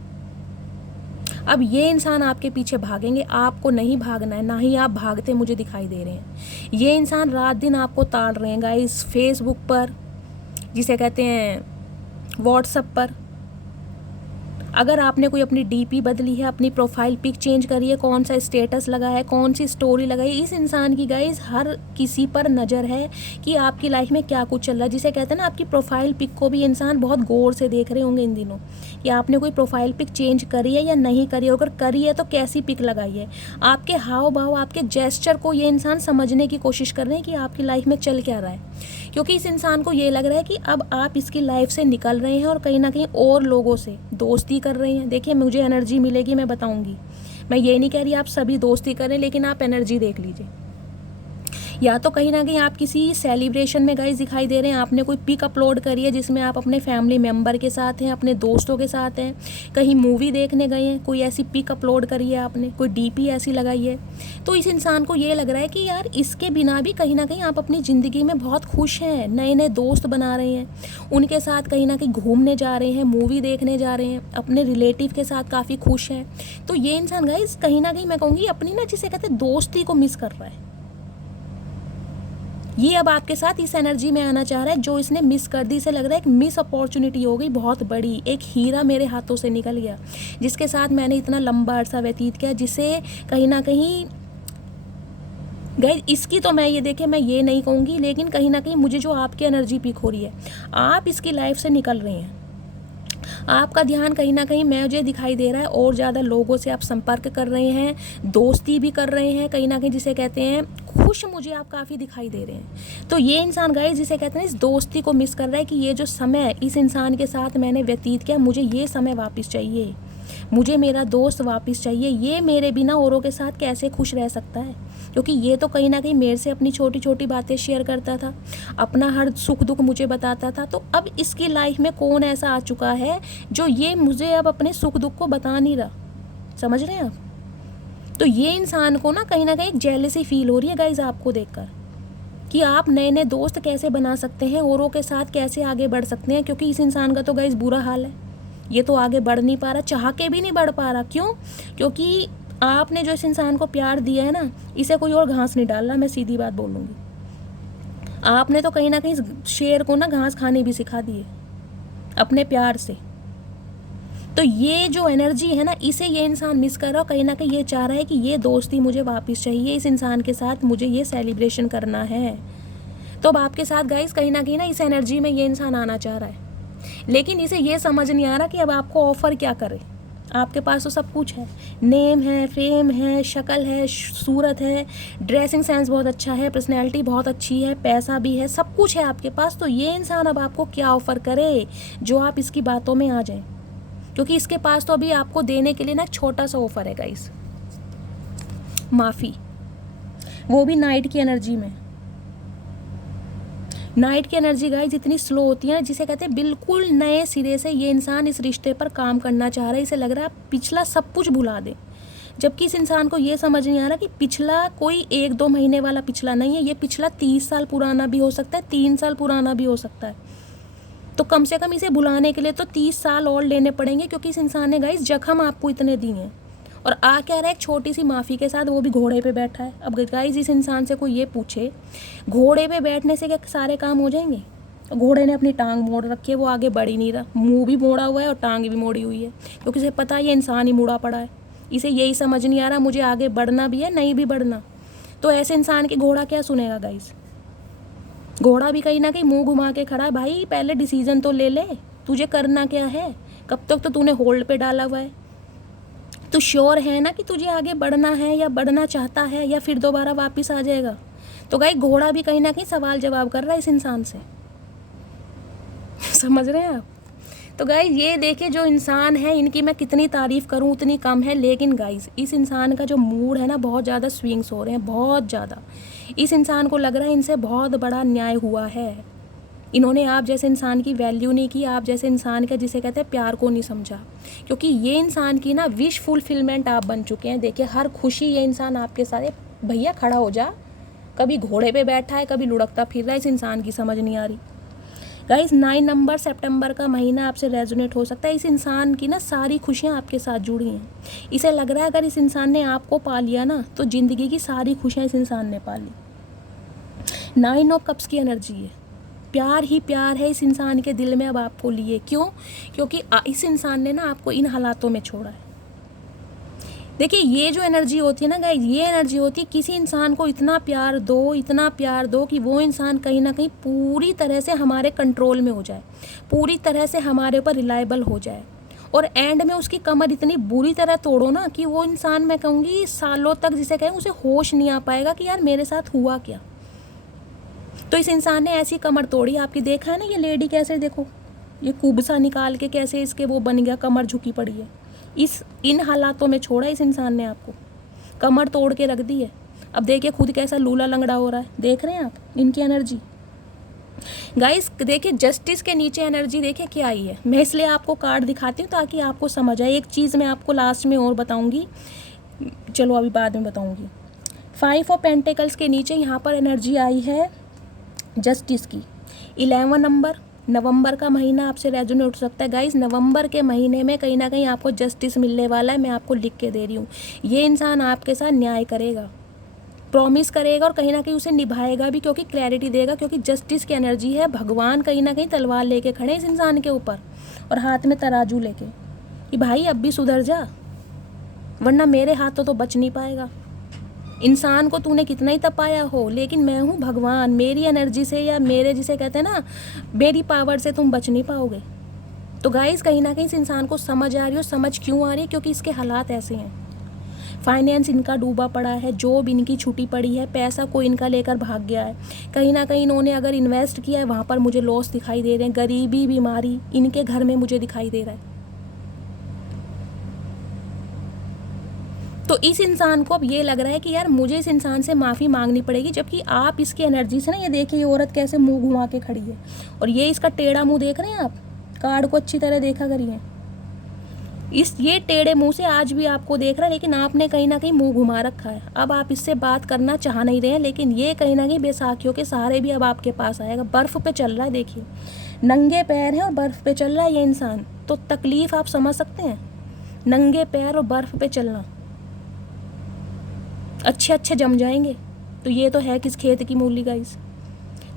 अब ये इंसान आपके पीछे भागेंगे, आपको नहीं भागना है, ना ही आप भागते मुझे दिखाई दे रहे हैं। ये इंसान रात दिन आपको ताड़ रहे हैं गाइस, फेसबुक पर, जिसे कहते हैं व्हाट्सएप पर। अगर आपने कोई अपनी डीपी बदली है, अपनी प्रोफाइल पिक चेंज करी है, कौन सा स्टेटस लगा है, कौन सी स्टोरी लगाई, इस इंसान की गाइस हर किसी पर नज़र है कि आपकी लाइफ में क्या कुछ चल रहा है। जिसे कहते हैं ना आपकी प्रोफाइल पिक को भी इंसान बहुत गौर से देख रहे होंगे इन दिनों कि आपने कोई प्रोफाइल पिक चेंज करी है या नहीं करी है, अगर करी है तो कैसी पिक लगाई है। आपके हाव भाव, आपके जेस्चर को ये इंसान समझने की कोशिश कर रहे हैं कि आपकी लाइफ में चल क्या रहा है, क्योंकि इस इंसान को ये लग रहा है कि अब आप इसकी लाइफ से निकल रहे हैं और कहीं ना कहीं और लोगों से दोस्ती कर रहे हैं। देखिए मुझे एनर्जी मिलेगी, मैं बताऊंगी, मैं ये नहीं कह रही आप सभी दोस्ती करें, लेकिन आप एनर्जी देख लीजिए। या तो कहीं ना कहीं आप किसी सेलिब्रेशन में गाइस दिखाई दे रहे हैं, आपने कोई पिक अपलोड करी है जिसमें आप अपने फैमिली मेम्बर के साथ हैं, अपने दोस्तों के साथ हैं, कहीं मूवी देखने गए हैं, कोई ऐसी पिक अपलोड करी है आपने, कोई डीपी ऐसी लगाई है, तो इस इंसान को ये लग रहा है कि यार इसके बिना भी कहीं ना कहीं आप अपनी ज़िंदगी में बहुत खुश हैं, नए नए दोस्त बना रहे हैं, उनके साथ कहीं ना कहीं घूमने जा रहे हैं, मूवी देखने जा रहे हैं, अपने रिलेटिव के साथ काफ़ी खुश हैं। तो ये इंसान गाइस कहीं ना कहीं मैं कहूँगी अपनी ना जिसे कहते हैं दोस्ती को मिस कर रहा है। ये अब आपके साथ इस एनर्जी में आना चाह रहा है जो इसने मिस कर दी। इसे लग रहा है एक मिस अपॉर्चुनिटी हो गई बहुत बड़ी, एक हीरा मेरे हाथों से निकल गया जिसके साथ मैंने इतना लंबा अरसा व्यतीत किया, जिसे कहीं ना कहीं गाइस इसकी तो मैं ये देखे मैं ये नहीं कहूँगी, लेकिन कहीं ना कहीं मुझे जो आपकी एनर्जी पिक हो रही है, आप इसकी लाइफ से निकल रहे हैं, आपका ध्यान कहीं ना कहीं मुझे दिखाई दे रहा है और ज़्यादा लोगों से आप संपर्क कर रहे हैं, दोस्ती भी कर रहे हैं, कहीं ना कहीं जिसे कहते हैं खुश मुझे आप काफ़ी दिखाई दे रहे हैं। तो ये इंसान गाइस जिसे कहते हैं इस दोस्ती को मिस कर रहा है कि ये जो समय इस इंसान के साथ मैंने व्यतीत किया, मुझे ये समय वापस चाहिए, मुझे मेरा दोस्त वापस चाहिए, ये मेरे बिना औरों के साथ कैसे खुश रह सकता है, क्योंकि ये तो कहीं ना कहीं मेरे से अपनी छोटी छोटी बातें शेयर करता था, अपना हर सुख दुख मुझे बताता था। तो अब इसकी लाइफ में कौन ऐसा आ चुका है जो ये मुझे अब अपने सुख दुख को बता नहीं रहा, समझ रहे हैं आप? तो ये इंसान को ना कहीं एक जेलसी फील हो रही है गाइज आपको देखकर कि आप नए नए दोस्त कैसे बना सकते हैं, औरों के साथ कैसे आगे बढ़ सकते हैं, क्योंकि इस इंसान का तो गाइज बुरा हाल है, ये तो आगे बढ़ नहीं पा रहा, चाह के भी नहीं बढ़ पा रहा। क्यों? क्योंकि आपने जो इस इंसान को प्यार दिया है ना, इसे कोई और घास नहीं डाल रहा, मैं सीधी बात बोलूँगी। आपने तो कहीं ना कहीं शेर को ना घास खाने भी सिखा दी है अपने प्यार से। तो ये जो एनर्जी है ना, इसे ये इंसान मिस कर रहा है, कहीं ना कहीं ये चाह रहा है कि ये दोस्ती मुझे वापस चाहिए, इस इंसान के साथ मुझे ये सेलिब्रेशन करना है। तो अब आपके साथ गाइस कहीं ना इस एनर्जी में ये इंसान आना चाह रहा है, लेकिन इसे ये समझ नहीं आ रहा कि अब आपको ऑफ़र क्या करे। आपके पास तो सब कुछ है, नेम है, फेम है, शक्ल है, सूरत है, ड्रेसिंग सेंस बहुत अच्छा है, पर्सनैलिटी बहुत अच्छी है, पैसा भी है, सब कुछ है आपके पास। तो ये इंसान अब आपको क्या ऑफ़र करे जो आप इसकी बातों में आ जाएं, क्योंकि इसके पास तो अभी आपको देने के लिए ना छोटा सा ऑफ़र है गाइस, माफ़ी, वो भी नाइट की एनर्जी में। नाइट की एनर्जी गाइस इतनी स्लो होती है ना, जिसे कहते हैं बिल्कुल नए सिरे से ये इंसान इस रिश्ते पर काम करना चाह रहा है। इसे लग रहा है पिछला सब कुछ भुला दे, जबकि इस इंसान को ये समझ नहीं आ रहा कि पिछला कोई 1-2 महीने वाला पिछला नहीं है, ये पिछला 30 साल पुराना भी हो सकता है, 3 साल पुराना भी हो सकता है। तो कम से कम इसे भुलाने के लिए तो 30 साल और लेने पड़ेंगे, क्योंकि इस इंसान ने गाइस जख्म आपको इतने दिए हैं, और आ क्या रहा है एक छोटी सी माफ़ी के साथ, वो भी घोड़े पे बैठा है। अब गाइस इस इंसान से कोई ये पूछे घोड़े पे बैठने से क्या सारे काम हो जाएंगे? घोड़े ने अपनी टांग मोड़ रखी है, वो आगे बढ़ ही नहीं रहा, मुंह भी मोड़ा हुआ है और टांग भी मोड़ी हुई है, क्योंकि इसे पता है ये इंसान ही मुड़ा पड़ा है। इसे यही समझ नहीं आ रहा मुझे आगे बढ़ना भी है, नहीं भी बढ़ना। तो ऐसे इंसान की घोड़ा क्या सुनेगा गाइस? घोड़ा भी कहीं ना कहीं मुंह घुमा के खड़ा है, भाई पहले डिसीजन तो ले ले, तुझे करना क्या है, कब तक तो तूने होल्ड पे डाला हुआ है, तो श्योर है ना कि तुझे आगे बढ़ना है, या बढ़ना चाहता है, या फिर दोबारा वापस आ जाएगा? तो गाइस घोड़ा भी कहीं ना कहीं सवाल जवाब कर रहा है इस इंसान से, समझ रहे हैं आप? तो गाइस ये देखिए जो इंसान है, इनकी मैं कितनी तारीफ़ करूं उतनी कम है, लेकिन गाइस इस इंसान का जो मूड है ना, बहुत ज़्यादा स्विंग्स हो रहे हैं, बहुत ज़्यादा। इस इंसान को लग रहा है इनसे बहुत बड़ा अन्याय हुआ है, इन्होंने आप जैसे इंसान की वैल्यू नहीं की, आप जैसे इंसान का जिसे कहते हैं प्यार को नहीं समझा, क्योंकि ये इंसान की ना विश फुलफिलमेंट आप बन चुके हैं। देखिए हर खुशी ये इंसान आपके साथ, भैया खड़ा हो जा, कभी घोड़े पे बैठा है, कभी लुढ़कता फिर रहा है, इस इंसान की समझ नहीं आ रही। गाइस 9 नंबर सितंबर का महीना आपसे रेजोनेट हो सकता है। इस इंसान की ना सारी खुशियाँ आपके साथ जुड़ी हैं। इसे लग रहा है अगर इस इंसान ने आपको पा लिया ना, तो ज़िंदगी की सारी खुशियाँ इस इंसान ने पा ली। 9 ऑफ कप्स की एनर्जी है, प्यार ही प्यार है इस इंसान के दिल में अब आपको लिए। क्यों? क्योंकि इस इंसान ने ना आपको इन हालातों में छोड़ा है। देखिए ये जो एनर्जी होती है ना गाइस, ये एनर्जी होती है किसी इंसान को इतना प्यार दो, इतना प्यार दो कि वो इंसान कहीं ना कहीं पूरी तरह से हमारे कंट्रोल में हो जाए, पूरी तरह से हमारे ऊपर रिलायबल हो जाए, और एंड में उसकी कमर इतनी बुरी तरह तोड़ो ना कि वो इंसान, मैं कहूँगी सालों तक जिसे कहें, उसे होश नहीं आ पाएगा कि यार मेरे साथ हुआ क्या। तो इस इंसान ने ऐसी कमर तोड़ी आपकी, देखा है ना ये लेडी कैसे, देखो ये कुबसा निकाल के कैसे इसके वो बन गया, कमर झुकी पड़ी है। इन हालातों में छोड़ा इस इंसान ने आपको, कमर तोड़ के रख दी है। अब देखिए खुद कैसा लूला लंगड़ा हो रहा है, देख रहे हैं आप इनकी एनर्जी। गाइस देखिए जस्टिस के नीचे एनर्जी देखिए क्या आई है। मैं इसलिए आपको कार्ड दिखाती हूँ ताकि आपको समझ आए। एक चीज़ मैं आपको लास्ट में और बताऊँगी, चलो अभी बाद में बताऊँगी। 5 ऑफ पेंटिकल्स के नीचे यहाँ पर एनर्जी आई है जस्टिस की। 11 नंबर, नवंबर का महीना आपसे रेजोनेट हो सकता है गाइस। नवंबर के महीने में कहीं ना कहीं आपको जस्टिस मिलने वाला है, मैं आपको लिख के दे रही हूँ। ये इंसान आपके साथ न्याय करेगा, प्रॉमिस करेगा और कहीं ना कहीं उसे निभाएगा भी, क्योंकि क्लैरिटी देगा, क्योंकि जस्टिस की एनर्जी है। भगवान कहीं ना कहीं तलवार लेके खड़े इस इंसान के ऊपर और हाथ में तराजू लेके कि भाई अब भी सुधर जा, वरना मेरे हाथों तो बच नहीं पाएगा। इंसान को तूने कितना ही तपाया हो, लेकिन मैं हूँ भगवान, मेरी एनर्जी से या मेरे जिसे कहते हैं ना मेरी पावर से तुम बच नहीं पाओगे। तो गाइस कहीं ना कहीं इस इंसान को समझ आ रही हो। समझ क्यों आ रही है? क्योंकि इसके हालात ऐसे हैं। फाइनेंस इनका डूबा पड़ा है, जॉब इनकी छूटी पड़ी है, पैसा कोई इनका लेकर भाग गया है। कहीं ना कहीं इन्होंने अगर इन्वेस्ट किया है वहाँ पर मुझे लॉस दिखाई दे रहे हैं। गरीबी, बीमारी इनके घर में मुझे दिखाई दे रहा है। तो इस इंसान को अब ये लग रहा है कि यार मुझे इस इंसान से माफ़ी मांगनी पड़ेगी, जबकि आप इसकी एनर्जी से ना, ये देखिए ये औरत कैसे मुंह घुमा के खड़ी है और ये इसका टेढ़ा मुंह देख रहे हैं आप। कार्ड को अच्छी तरह देखा करिए, ये टेढ़े मुंह से आज भी आपको देख रहा है, लेकिन आपने कहीं ना कहीं मुंह घुमा रखा है। अब आप इससे बात करना चाह नहीं रहे हैं, लेकिन ये कहीं ना कहीं बैसाखियों के सहारे भी अब आपके पास आएगा। बर्फ़ पे चल रहा है, देखिए नंगे पैर है और बर्फ़ पे चल रहा है ये इंसान। तो तकलीफ़ आप समझ सकते हैं, नंगे पैर और बर्फ़ पे चलना। अच्छे अच्छे जम जाएंगे। तो ये तो है किस खेत की मूली गाइस।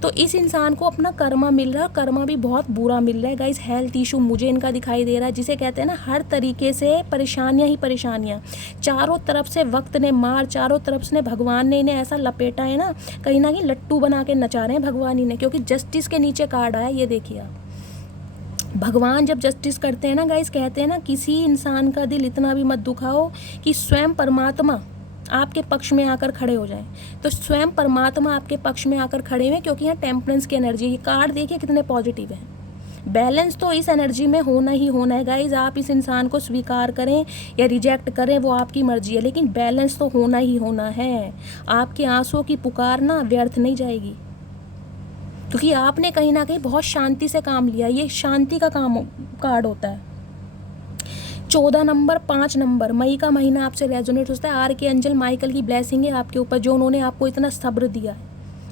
तो इस इंसान को अपना कर्मा मिल रहा है और कर्मा भी बहुत बुरा मिल रहा है गाइस। हेल्थ इशू मुझे इनका दिखाई दे रहा है, जिसे कहते हैं ना हर तरीके से परेशानियां ही परेशानियां। चारों तरफ से वक्त ने मार, चारों तरफ से भगवान ने इन्हें ऐसा लपेटा है ना, कहीं ना कहीं लट्टू बना के नचा रहे हैं भगवान इन्हें। क्योंकि जस्टिस के नीचे कार्ड आया, ये देखिए आप। भगवान जब जस्टिस करते हैं ना गाइस, कहते हैं ना किसी इंसान का दिल इतना भी मत दुखाओ कि स्वयं परमात्मा आपके पक्ष में आकर खड़े हो जाएं। तो स्वयं परमात्मा आपके पक्ष में आकर खड़े हुए, क्योंकि यहाँ टेम्परेंस की एनर्जी। ये कार्ड देखिए कितने पॉजिटिव है। बैलेंस तो इस एनर्जी में होना ही होना है गाइज। आप इस इंसान को स्वीकार करें या रिजेक्ट करें वो आपकी मर्जी है, लेकिन बैलेंस तो होना ही होना है। आपके आंसुओं की पुकार ना व्यर्थ नहीं जाएगी, क्योंकि आपने कहीं ना कहीं बहुत शांति से काम लिया। ये शांति का काम कार्ड होता है। 14 नंबर, 5 नंबर, मई का महीना आपसे रेजोनेट होता है। आर के एंजल माइकल की ब्लेसिंग है आपके ऊपर, जो उन्होंने आपको इतना सब्र दिया है,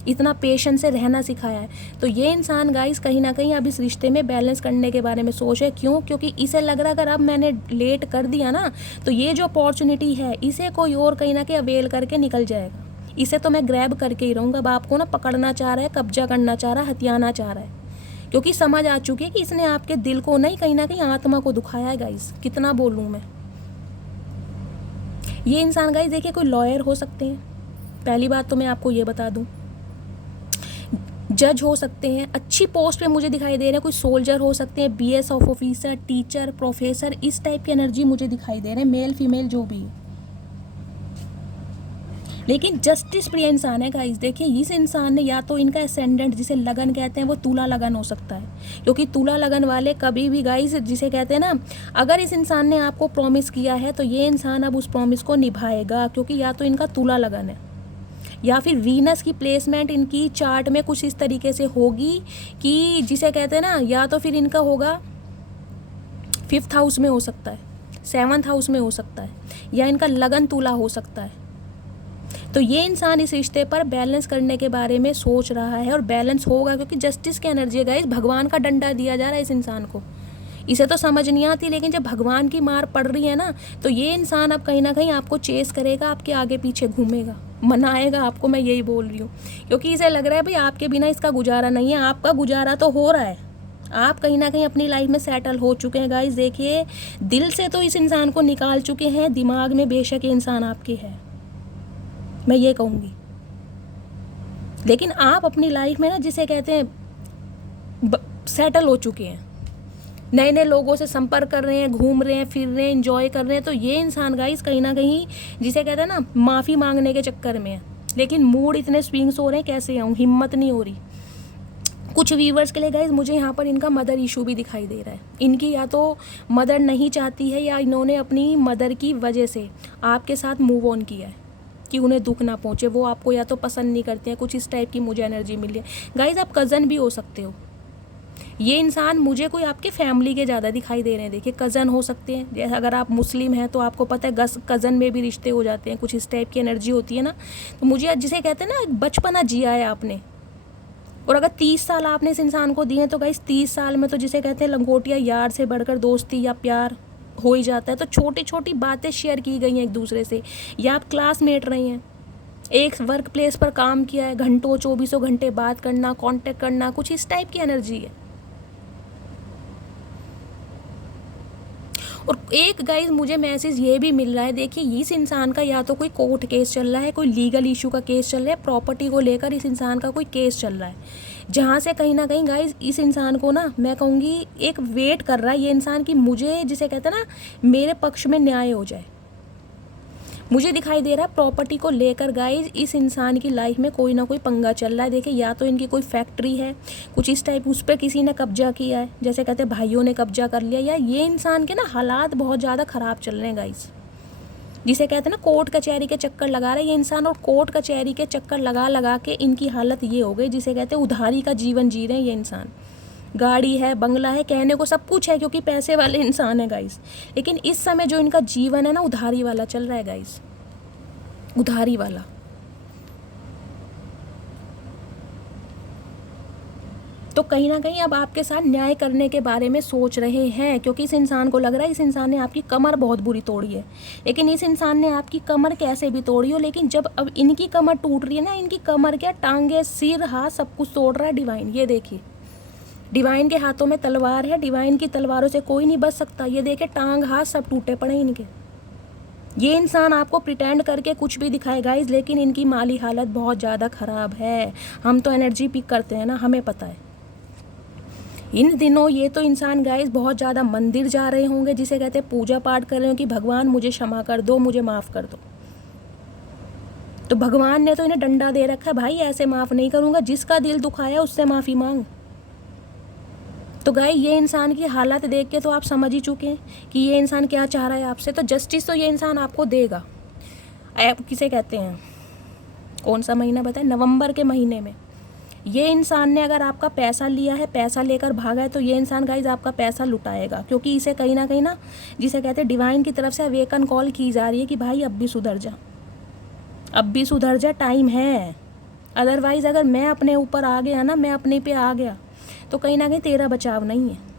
इतना पेशेंस से रहना सिखाया है। तो ये इंसान गाइस कहीं ना कहीं अब इस रिश्ते में बैलेंस करने के बारे में सोच है। क्यों? क्योंकि इसे लग रहा है अगर अब मैंने लेट कर दिया ना, तो ये जो अपॉर्चुनिटी है इसे कोई और कहीं ना कहीं अवेल करके निकल जाएगा। इसे तो मैं ग्रैब करके ही रहूँगा। अब आपको ना पकड़ना चाह रहा है, कब्जा करना चाह रहा है, हथियाना चाह रहा है, क्योंकि समझ आ चुकी है कि इसने आपके दिल को नहीं, कहीं ना कहीं आत्मा को दुखाया है गाइस। कितना बोलूँ मैं। ये इंसान गाइस देखिए कोई लॉयर हो सकते हैं, पहली बात तो मैं आपको ये बता दूं। जज हो सकते हैं, अच्छी पोस्ट पे मुझे दिखाई दे रहे हैं। कोई सोल्जर हो सकते हैं, बीएस ऑफिसर, टीचर, प्रोफेसर, इस टाइप की एनर्जी मुझे दिखाई दे रहे हैं, मेल फीमेल जो भी। लेकिन जस्टिस प्रिय इंसान है गाइस। देखिए इस इंसान ने, या तो इनका एसेंडेंट जिसे लगन कहते हैं वो तुला लगन हो सकता है, क्योंकि तुला लगन वाले कभी भी गाइस जिसे कहते हैं ना, अगर इस इंसान ने आपको प्रॉमिस किया है तो ये इंसान अब उस प्रॉमिस को निभाएगा, क्योंकि या तो इनका तुला लगन है, या फिर वीनस की प्लेसमेंट इनकी चार्ट में कुछ इस तरीके से होगी कि जिसे कहते हैं ना, या तो फिर इनका होगा 5th हाउस में हो सकता है, 7th हाउस में हो सकता है, या इनका लगन तुला हो सकता है। तो ये इंसान इस रिश्ते पर बैलेंस करने के बारे में सोच रहा है और बैलेंस होगा, क्योंकि जस्टिस की एनर्जी है गाइस। भगवान का डंडा दिया जा रहा है इस इंसान को। इसे तो समझ नहीं आती, लेकिन जब भगवान की मार पड़ रही है ना, तो ये इंसान अब कहीं ना कहीं आपको चेस करेगा, आपके आगे पीछे घूमेगा, मनाएगा आपको। मैं यही बोल रही हूँ, क्योंकि इसे लग रहा है भाई आपके बिना इसका गुजारा नहीं है। आपका गुजारा तो हो रहा है, आप कहीं ना कहीं अपनी लाइफ में सेटल हो चुके हैं गाइस। देखिए दिल से तो इस इंसान को निकाल चुके हैं, दिमाग में बेशक ये इंसान आपके है, मैं ये कहूँगी। लेकिन आप अपनी लाइफ में ना जिसे कहते हैं सेटल हो चुके हैं, नए नए लोगों से संपर्क कर रहे हैं, घूम रहे हैं, फिर रहे हैं, एंजॉय कर रहे हैं। तो ये इंसान गाइस कहीं ना कहीं जिसे कहते हैं ना माफ़ी मांगने के चक्कर में है, लेकिन मूड इतने स्विंग्स हो रहे हैं, कैसे आऊँ, हिम्मत नहीं हो रही। कुछ व्यूवर्स के लिए गाइस मुझे यहाँ पर इनका मदर इशू भी दिखाई दे रहा है। इनकी या तो मदर नहीं चाहती है, या इन्होंने अपनी मदर की वजह से आपके साथ मूव ऑन किया है। कि उन्हें दुख ना पहुँचे, वो आपको या तो पसंद नहीं करते हैं, कुछ इस टाइप की मुझे एनर्जी मिली है। गाइज आप कज़न भी हो सकते हो। ये इंसान मुझे कोई आपके फैमिली के ज़्यादा दिखाई दे रहे हैं। देखिए कज़न हो सकते हैं, जैसे अगर आप मुस्लिम हैं तो आपको पता है कज़न में भी रिश्ते हो जाते हैं, कुछ इस टाइप की एनर्जी होती है ना। तो मुझे जिसे कहते हैं ना बचपना जिया है आपने, और अगर 30 साल आपने इस इंसान को दिए तो गाइस 30 साल में तो जिसे कहते हैं लंगोटिया यार से बढ़कर दोस्ती या प्यार हो ही जाता है। तो छोटी छोटी बातें शेयर की गई हैं एक दूसरे से, या आप क्लासमेट रही हैं, एक वर्क प्लेस पर काम किया है, घंटों 24 घंटे बात करना, कांटेक्ट करना, कुछ इस टाइप की एनर्जी है। और एक गाइज मुझे मैसेज ये भी मिल रहा है, देखिए इस इंसान का या तो कोई कोर्ट केस चल रहा है, कोई लीगल इशू का केस चल रहा है, प्रॉपर्टी को लेकर इस इंसान का कोई केस चल रहा है, जहाँ से कहीं ना कहीं गाइज इस इंसान को ना मैं कहूँगी एक वेट कर रहा है ये इंसान कि मुझे जिसे कहते हैं ना मेरे पक्ष में न्याय हो जाए। मुझे दिखाई दे रहा है प्रॉपर्टी को लेकर गाइज इस इंसान की लाइफ में कोई ना कोई पंगा चल रहा है। देखिए या तो इनकी कोई फैक्ट्री है, कुछ इस टाइप, उस पर किसी ने कब्जा किया है, जैसे कहते हैं भाइयों ने कब्जा कर लिया, या ये इंसान के ना हालात बहुत ज़्यादा ख़राब चल रहे हैं गाइज, जिसे कहते हैं ना कोर्ट कचहरी के चक्कर लगा रहा है ये इंसान। और कोर्ट कचहरी के चक्कर लगा लगा के इनकी हालत ये हो गई, जिसे कहते हैं उधारी का जीवन जी रहे हैं ये इंसान। गाड़ी है, बंगला है, कहने को सब कुछ है क्योंकि पैसे वाले इंसान है गाइस, लेकिन इस समय जो इनका जीवन है ना उधारी वाला चल रहा है गाइस, उधारी वाला। तो कहीं ना कहीं अब आपके साथ न्याय करने के बारे में सोच रहे हैं, क्योंकि इस इंसान को लग रहा है इस इंसान ने आपकी कमर बहुत बुरी तोड़ी है। लेकिन इस इंसान ने आपकी कमर कैसे भी तोड़ी हो, लेकिन जब अब इनकी कमर टूट रही है ना, इनकी कमर क्या, टांगे, सिर, हाथ, सब कुछ तोड़ रहा है डिवाइन। ये देखिए डिवाइन के हाथों में तलवार है, डिवाइन की तलवारों से कोई नहीं बच सकता। ये देखे टांग हाथ सब टूटे पड़े इनके। ये इंसान आपको प्रिटेंड करके कुछ भी दिखाए गाइस, लेकिन इनकी माली हालत बहुत ज़्यादा ख़राब है। हम तो एनर्जी पिक करते हैं ना, हमें पता है। इन दिनों ये तो इंसान गाइस बहुत ज़्यादा मंदिर जा रहे होंगे, जिसे कहते हैं पूजा पाठ कर रहे हो कि भगवान मुझे क्षमा कर दो, मुझे माफ़ कर दो। तो भगवान ने तो इन्हें डंडा दे रखा है, भाई ऐसे माफ़ नहीं करूँगा, जिसका दिल दुखाया उससे माफ़ी मांग। तो गाइस ये इंसान की हालत देख के तो आप समझ ही चुके हैं कि ये इंसान क्या चाह रहा है आपसे। तो जस्टिस तो ये इंसान आपको देगा। आप किसे कहते हैं, कौन सा महीना बताएं, नवंबर के महीने में ये इंसान ने अगर आपका पैसा लिया है, पैसा लेकर भागा है, तो ये इंसान गाइज आपका पैसा लुटाएगा, क्योंकि इसे कहीं ना कहीं ना जिसे कहते हैं डिवाइन की तरफ से अवेकन कॉल की जा रही है कि भाई अब भी सुधर जा, अब भी सुधर जा, टाइम है। अदरवाइज़ अगर मैं अपने ऊपर आ गया ना, मैं अपने पे आ गया, तो कहीं ना कहीं तेरा बचाव नहीं है।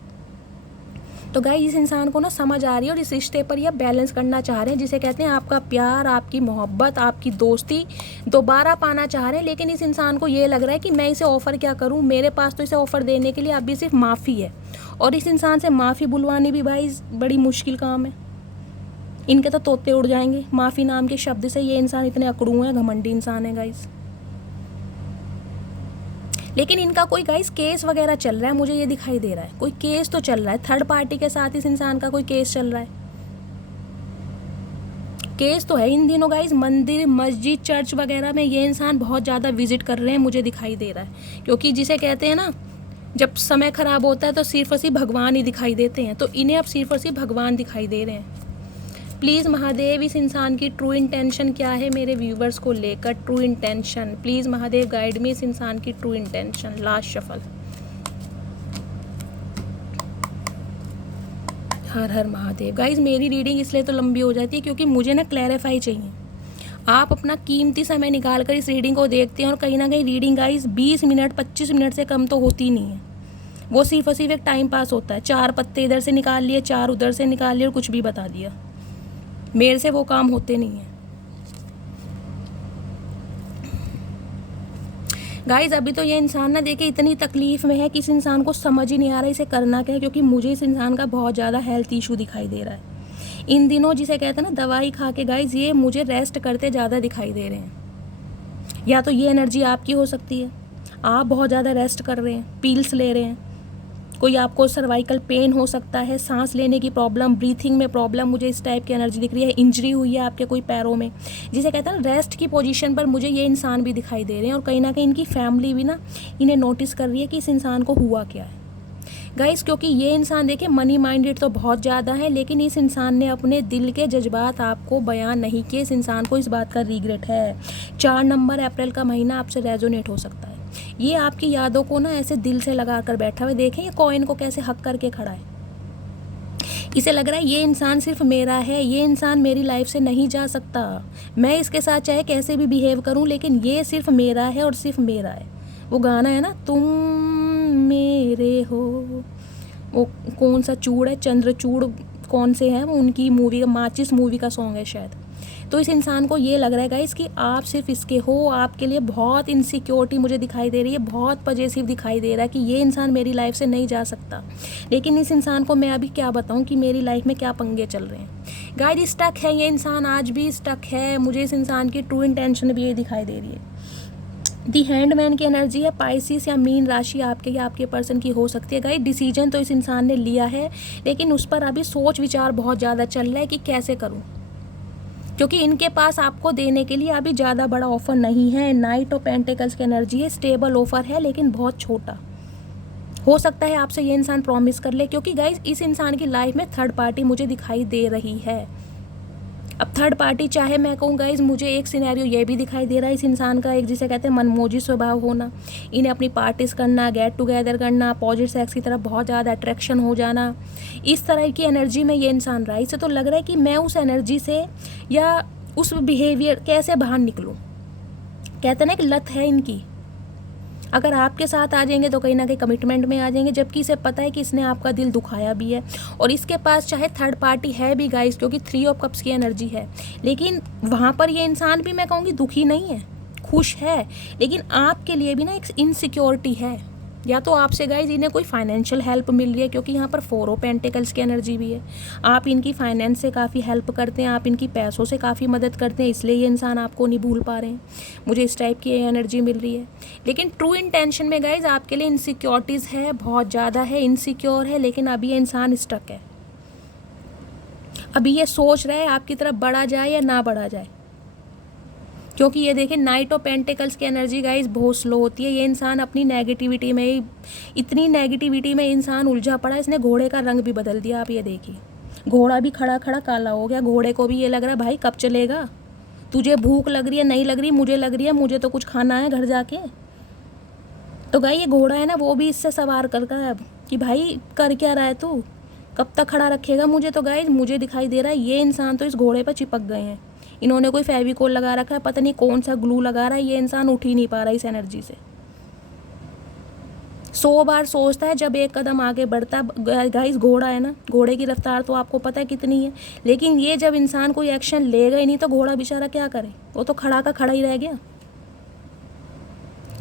तो गाइस इस इंसान को ना समझ आ रही है और इस रिश्ते पर यह बैलेंस करना चाह रहे हैं, जिसे कहते हैं आपका प्यार, आपकी मोहब्बत, आपकी दोस्ती दोबारा पाना चाह रहे हैं। लेकिन इस इंसान को ये लग रहा है कि मैं इसे ऑफ़र क्या करूं, मेरे पास तो इसे ऑफ़र देने के लिए अभी सिर्फ माफ़ी है, और इस इंसान से माफ़ी बुलवानी भी भाई बड़ी मुश्किल काम है। इनके तो तोते उड़ जाएंगे माफ़ी नाम के शब्द से। ये इंसान इतने अकड़ू हैं, घमंडी इंसान है गाइस। लेकिन इनका कोई गाइस केस वगैरह चल रहा है, मुझे ये दिखाई दे रहा है कोई केस तो चल रहा है, थर्ड पार्टी के साथ इस इंसान का कोई केस चल रहा है। केस तो है इन दिनों गाइस, मंदिर, मस्जिद, चर्च वगैरह में ये इंसान बहुत ज़्यादा विजिट कर रहे हैं, मुझे दिखाई दे रहा है। क्योंकि जिसे कहते हैं ना जब समय ख़राब होता है तो सिर्फ और सिर्फ भगवान ही दिखाई देते हैं, तो इन्हें अब सिर्फ और सिर्फ भगवान दिखाई दे रहे हैं। प्लीज़ महादेव इस इंसान की ट्रू इंटेंशन क्या है मेरे व्यूवर्स को लेकर, true intention please Mahadev guide me इस इंसान की true intention. Last shuffle. Har Har Mahadev. Guys मेरी रीडिंग इसलिए तो लंबी हो जाती है क्योंकि मुझे ना क्लैरिफाई चाहिए। आप अपना कीमती समय निकाल कर इस रीडिंग को देखते हैं, और कहीं ना कहीं रीडिंग गाइज 20 मिनट 25 मिनट से कम तो होती नहीं है, वो सिर्फ और सिर्फ एक टाइम पास होता है। 4 पत्ते इधर से निकाल लिए, 4 उधर से निकाल लिए और कुछ भी बता दिया। मेरे से वो काम होते नहीं हैं गाइज। अभी तो ये इंसान ना देखे इतनी तकलीफ़ में है कि इस इंसान को समझ ही नहीं आ रहा इसे करना क्या है, क्योंकि मुझे इस इंसान का बहुत ज़्यादा हेल्थ इशू दिखाई दे रहा है इन दिनों, जिसे कहते हैं ना दवाई खा के गाइज ये मुझे रेस्ट करते ज़्यादा दिखाई दे रहे हैं। या तो ये एनर्जी आपकी हो सकती है, आप बहुत ज़्यादा रेस्ट कर रहे हैं, पील्स ले रहे हैं, कोई आपको सर्वाइकल पेन हो सकता है, सांस लेने की प्रॉब्लम, ब्रीथिंग में प्रॉब्लम, मुझे इस टाइप की एनर्जी दिख रही है। इंजरी हुई है आपके कोई पैरों में, जिसे कहते हैं रेस्ट की पोजीशन पर मुझे ये इंसान भी दिखाई दे रहे हैं, और कहीं ना कहीं इनकी फैमिली भी ना इन्हें नोटिस कर रही है कि इस इंसान को हुआ क्या है। गाइस, क्योंकि ये इंसान देखिए मनी माइंडेड तो बहुत ज़्यादा है, लेकिन इस इंसान ने अपने दिल के जज्बात आपको बयान नहीं किए। इस इंसान को इस बात का रिग्रेट है। 4 नंबर, अप्रैल का महीना आपसे रेजोनेट हो सकता है। ये आपकी यादों को ना ऐसे दिल से लगा कर बैठा हुआ, देखें ये कॉइन को कैसे हक करके खड़ा है। इसे लग रहा है ये इंसान सिर्फ मेरा है, ये इंसान मेरी लाइफ से नहीं जा सकता। मैं इसके साथ चाहे कैसे भी बिहेव करूं, लेकिन ये सिर्फ मेरा है और सिर्फ मेरा है। वो गाना है ना, तुम मेरे हो, वो कौन सा चूड़ है, चंद्रचूड़ कौन से हैं, वो उनकी मूवी का, माचिस मूवी का सॉन्ग है शायद। तो इस इंसान को ये लग रहा है गाइस कि आप सिर्फ इसके हो। आपके लिए बहुत इनसिक्योरिटी मुझे दिखाई दे रही है, बहुत पजेसिव दिखाई दे रहा है कि ये इंसान मेरी लाइफ से नहीं जा सकता। लेकिन इस इंसान को मैं अभी क्या बताऊं कि मेरी लाइफ में क्या पंगे चल रहे हैं। गाइस स्टक है ये इंसान, आज भी स्टक है। मुझे इस इंसान की ट्रू इंटेंशन भी ये दिखाई दे रही है। दी हैंडमैन की एनर्जी है। पाइसिस या मीन राशि आपके या आपके पर्सन की हो सकती है। गाइस डिसीजन तो इस इंसान ने लिया है, लेकिन उस पर अभी सोच विचार बहुत ज़्यादा चल रहा है कि कैसे करूं, क्योंकि इनके पास आपको देने के लिए अभी ज़्यादा बड़ा ऑफर नहीं है। नाइट ऑफ पेंटिकल्स की एनर्जी है। स्टेबल ऑफर है, लेकिन बहुत छोटा। हो सकता है आपसे ये इंसान प्रॉमिस कर ले, क्योंकि गाइस इस इंसान की लाइफ में थर्ड पार्टी मुझे दिखाई दे रही है। अब थर्ड पार्टी चाहे मैं कहूँ गाइस, मुझे एक सिनेरियो ये भी दिखाई दे रहा है इस इंसान का, एक जिसे कहते हैं मनमोजी स्वभाव होना, इन्हें अपनी पार्टीज करना, गेट टुगेदर करना, अपोजिट सेक्स की तरफ बहुत ज़्यादा अट्रैक्शन हो जाना, इस तरह की एनर्जी में ये इंसान रहा है। इससे तो लग रहा है कि मैं उस एनर्जी से या उस बिहेवियर कैसे बाहर निकलूँ। कहते हैं ना कि लत है इनकी, अगर आपके साथ आ जाएंगे तो कहीं ना कहीं कमिटमेंट में आ जाएंगे, जबकि इसे पता है कि इसने आपका दिल दुखाया भी है। और इसके पास चाहे थर्ड पार्टी है भी गाइस, क्योंकि 3 ऑफ कप्स की एनर्जी है, लेकिन वहाँ पर ये इंसान भी मैं कहूँगी दुखी नहीं है, खुश है। लेकिन आपके लिए भी ना एक इनसिक्योरिटी है, या तो आपसे गाइज इन्हें कोई फाइनेंशियल हेल्प मिल रही है, क्योंकि यहाँ पर 4 ऑफ पेंटिकल्स की एनर्जी भी है। आप इनकी फाइनेंस से काफ़ी हेल्प करते हैं, आप इनकी पैसों से काफ़ी मदद करते हैं, इसलिए ये इंसान आपको नहीं भूल पा रहे हैं। मुझे इस टाइप की एनर्जी मिल रही है। लेकिन ट्रू इंटेंशन में गाइज आपके लिए इनसिक्योरिटीज़ है, बहुत ज़्यादा है, इनसिक्योर है, लेकिन अभी ये इंसान स्टक है। अभी ये सोच रहा है आपकी तरफ बढ़ा जाए या ना बढ़ा जाए, क्योंकि ये देखिए नाइट ऑफ पेंटिकल्स की एनर्जी गाइस बहुत स्लो होती है। ये इंसान अपनी नेगेटिविटी में ही, इतनी नेगेटिविटी में इंसान उलझा पड़ा, इसने घोड़े का रंग भी बदल दिया। आप ये देखिए, घोड़ा भी खड़ा खड़ा काला हो गया। घोड़े को भी ये लग रहा है भाई कब चलेगा, तुझे भूख लग रही है, नहीं लग रही, मुझे लग रही है, मुझे तो कुछ खाना है घर जाके। तो गाइस ये घोड़ा है ना, वो भी इससे सवार कर रहा है कि भाई कर क्या रहा है तू, कब तक खड़ा रखेगा मुझे। तो गाइस मुझे दिखाई दे रहा है ये इंसान तो इस घोड़े पर चिपक गए हैं। इन्होंने कोई फेविकोल लगा रखा है, पता नहीं कौन सा ग्लू लगा रहा है, ये इंसान उठ ही नहीं पा रहा इस एनर्जी से। 100 बार सोचता है जब एक कदम आगे बढ़ता है। गाइस घोड़ा है ना, घोड़े की रफ्तार तो आपको पता है कितनी है, लेकिन ये जब इंसान कोई एक्शन लेगा ही नहीं तो घोड़ा बेचारा क्या करे, वो तो खड़ा का खड़ा ही रह गया।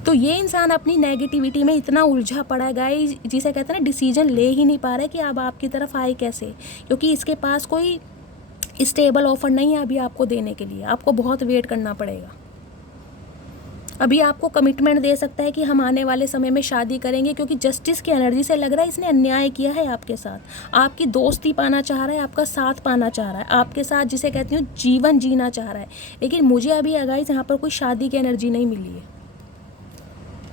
तो ये इंसान अपनी नेगेटिविटी में इतना उलझा पड़ा है गाइस, जिसे कहते हैं ना डिसीजन ले ही नहीं पा रहा है कि अब आपकी तरफ आए कैसे, क्योंकि इसके पास कोई स्टेबल ऑफर नहीं है अभी आपको देने के लिए। आपको बहुत वेट करना पड़ेगा। अभी आपको कमिटमेंट दे सकता है कि हम आने वाले समय में शादी करेंगे, क्योंकि जस्टिस की एनर्जी से लग रहा है इसने अन्याय किया है आपके साथ। आपकी दोस्ती पाना चाह रहा है, आपका साथ पाना चाह रहा है, आपके साथ जिसे कहती हूँ जीवन जीना चाह रहा है। लेकिन मुझे अभी गाइस यहाँ पर कोई शादी की एनर्जी नहीं मिली है,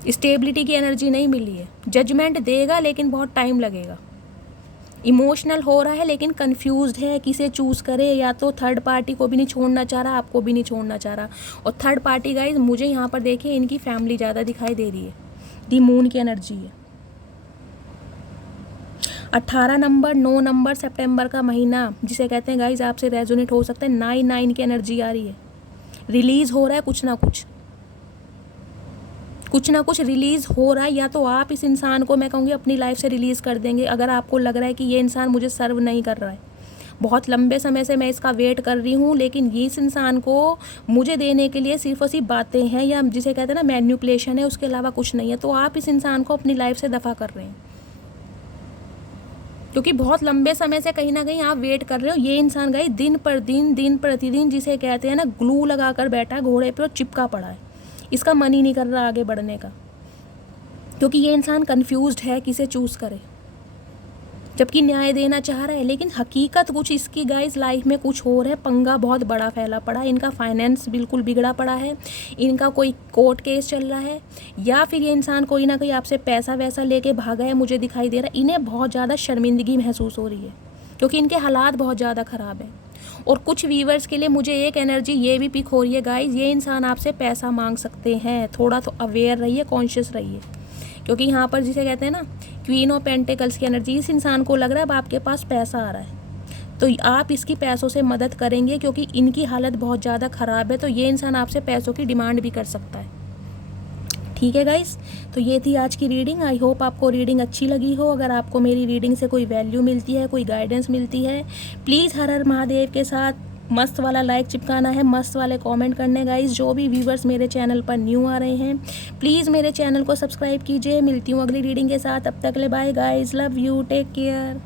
स्टेबिलिटी की एनर्जी नहीं मिली है। जजमेंट देगा लेकिन बहुत टाइम लगेगा। इमोशनल हो रहा है लेकिन कंफ्यूज्ड है किसे चूज़ करे, या तो थर्ड पार्टी को भी नहीं छोड़ना चाह रहा, आपको भी नहीं छोड़ना चाह रहा। और थर्ड पार्टी गाइज मुझे यहाँ पर देखिए इनकी फैमिली ज़्यादा दिखाई दे रही है। दी मून की एनर्जी है। 18 नंबर 9 नंबर सितंबर का महीना जिसे कहते हैं गाइज आपसे रेजोनेट हो सकता है। 9 की एनर्जी आ रही है। रिलीज़ हो रहा है कुछ ना कुछ रिलीज़ हो रहा है, या तो आप इस इंसान को मैं कहूँगी अपनी लाइफ से रिलीज़ कर देंगे अगर आपको लग रहा है कि ये इंसान मुझे सर्व नहीं कर रहा है। बहुत लंबे समय से मैं इसका वेट कर रही हूँ, लेकिन ये इस इंसान को मुझे देने के लिए सिर्फ और सिर्फ बातें हैं, या जिसे कहते हैं ना मैनिपुलेशन है, उसके अलावा कुछ नहीं है। तो आप इस इंसान को अपनी लाइफ से दफ़ा कर रहे हैं, क्योंकि बहुत लंबे समय से कहीं ना कहीं आप वेट कर रहे हो। ये इंसान गई दिन प्रतिदिन जिसे कहते हैं ना ग्लू लगा कर बैठा है घोड़े पर, चिपका पड़ा है। इसका मन ही नहीं कर रहा आगे बढ़ने का, क्योंकि ये इंसान कंफ्यूज्ड है किसे चूज़ करे। जबकि न्याय देना चाह रहा है, लेकिन हकीकत कुछ इसकी गाइस लाइफ में कुछ और है। पंगा बहुत बड़ा फैला पड़ा है, इनका फाइनेंस बिल्कुल बिगड़ा पड़ा है, इनका कोई कोर्ट केस चल रहा है, या फिर ये इंसान कोई ना कोई आपसे पैसा वैसा लेके भागा है, मुझे दिखाई दे रहा है। इन्हें बहुत ज़्यादा शर्मिंदगी महसूस हो रही है क्योंकि इनके हालात बहुत ज़्यादा ख़राब है। और कुछ व्यूवर्स के लिए मुझे एक एनर्जी ये भी पिक हो रही है गाइस, ये इंसान आपसे पैसा मांग सकते हैं। थोड़ा तो अवेयर रहिए, कॉन्शियस रहिए, क्योंकि यहाँ पर जिसे कहते हैं ना क्वीन ऑफ पेंटिकल्स की एनर्जी, इस इंसान को लग रहा है अब आपके पास पैसा आ रहा है, तो आप इसकी पैसों से मदद करेंगे क्योंकि इनकी हालत बहुत ज़्यादा ख़राब है। तो ये इंसान आपसे पैसों की डिमांड भी कर सकता है। ठीक है गाइस, तो ये थी आज की रीडिंग। आई होप आपको रीडिंग अच्छी लगी हो। अगर आपको मेरी रीडिंग से कोई वैल्यू मिलती है, कोई गाइडेंस मिलती है, प्लीज़ हर हर महादेव के साथ मस्त वाला लाइक चिपकाना है, मस्त वाले कमेंट करने गाइस। जो भी व्यूवर्स मेरे चैनल पर न्यू आ रहे हैं, प्लीज़ मेरे चैनल को सब्सक्राइब कीजिए। मिलती हूँ अगली रीडिंग के साथ, तब तक ले bye guys, love you, take care.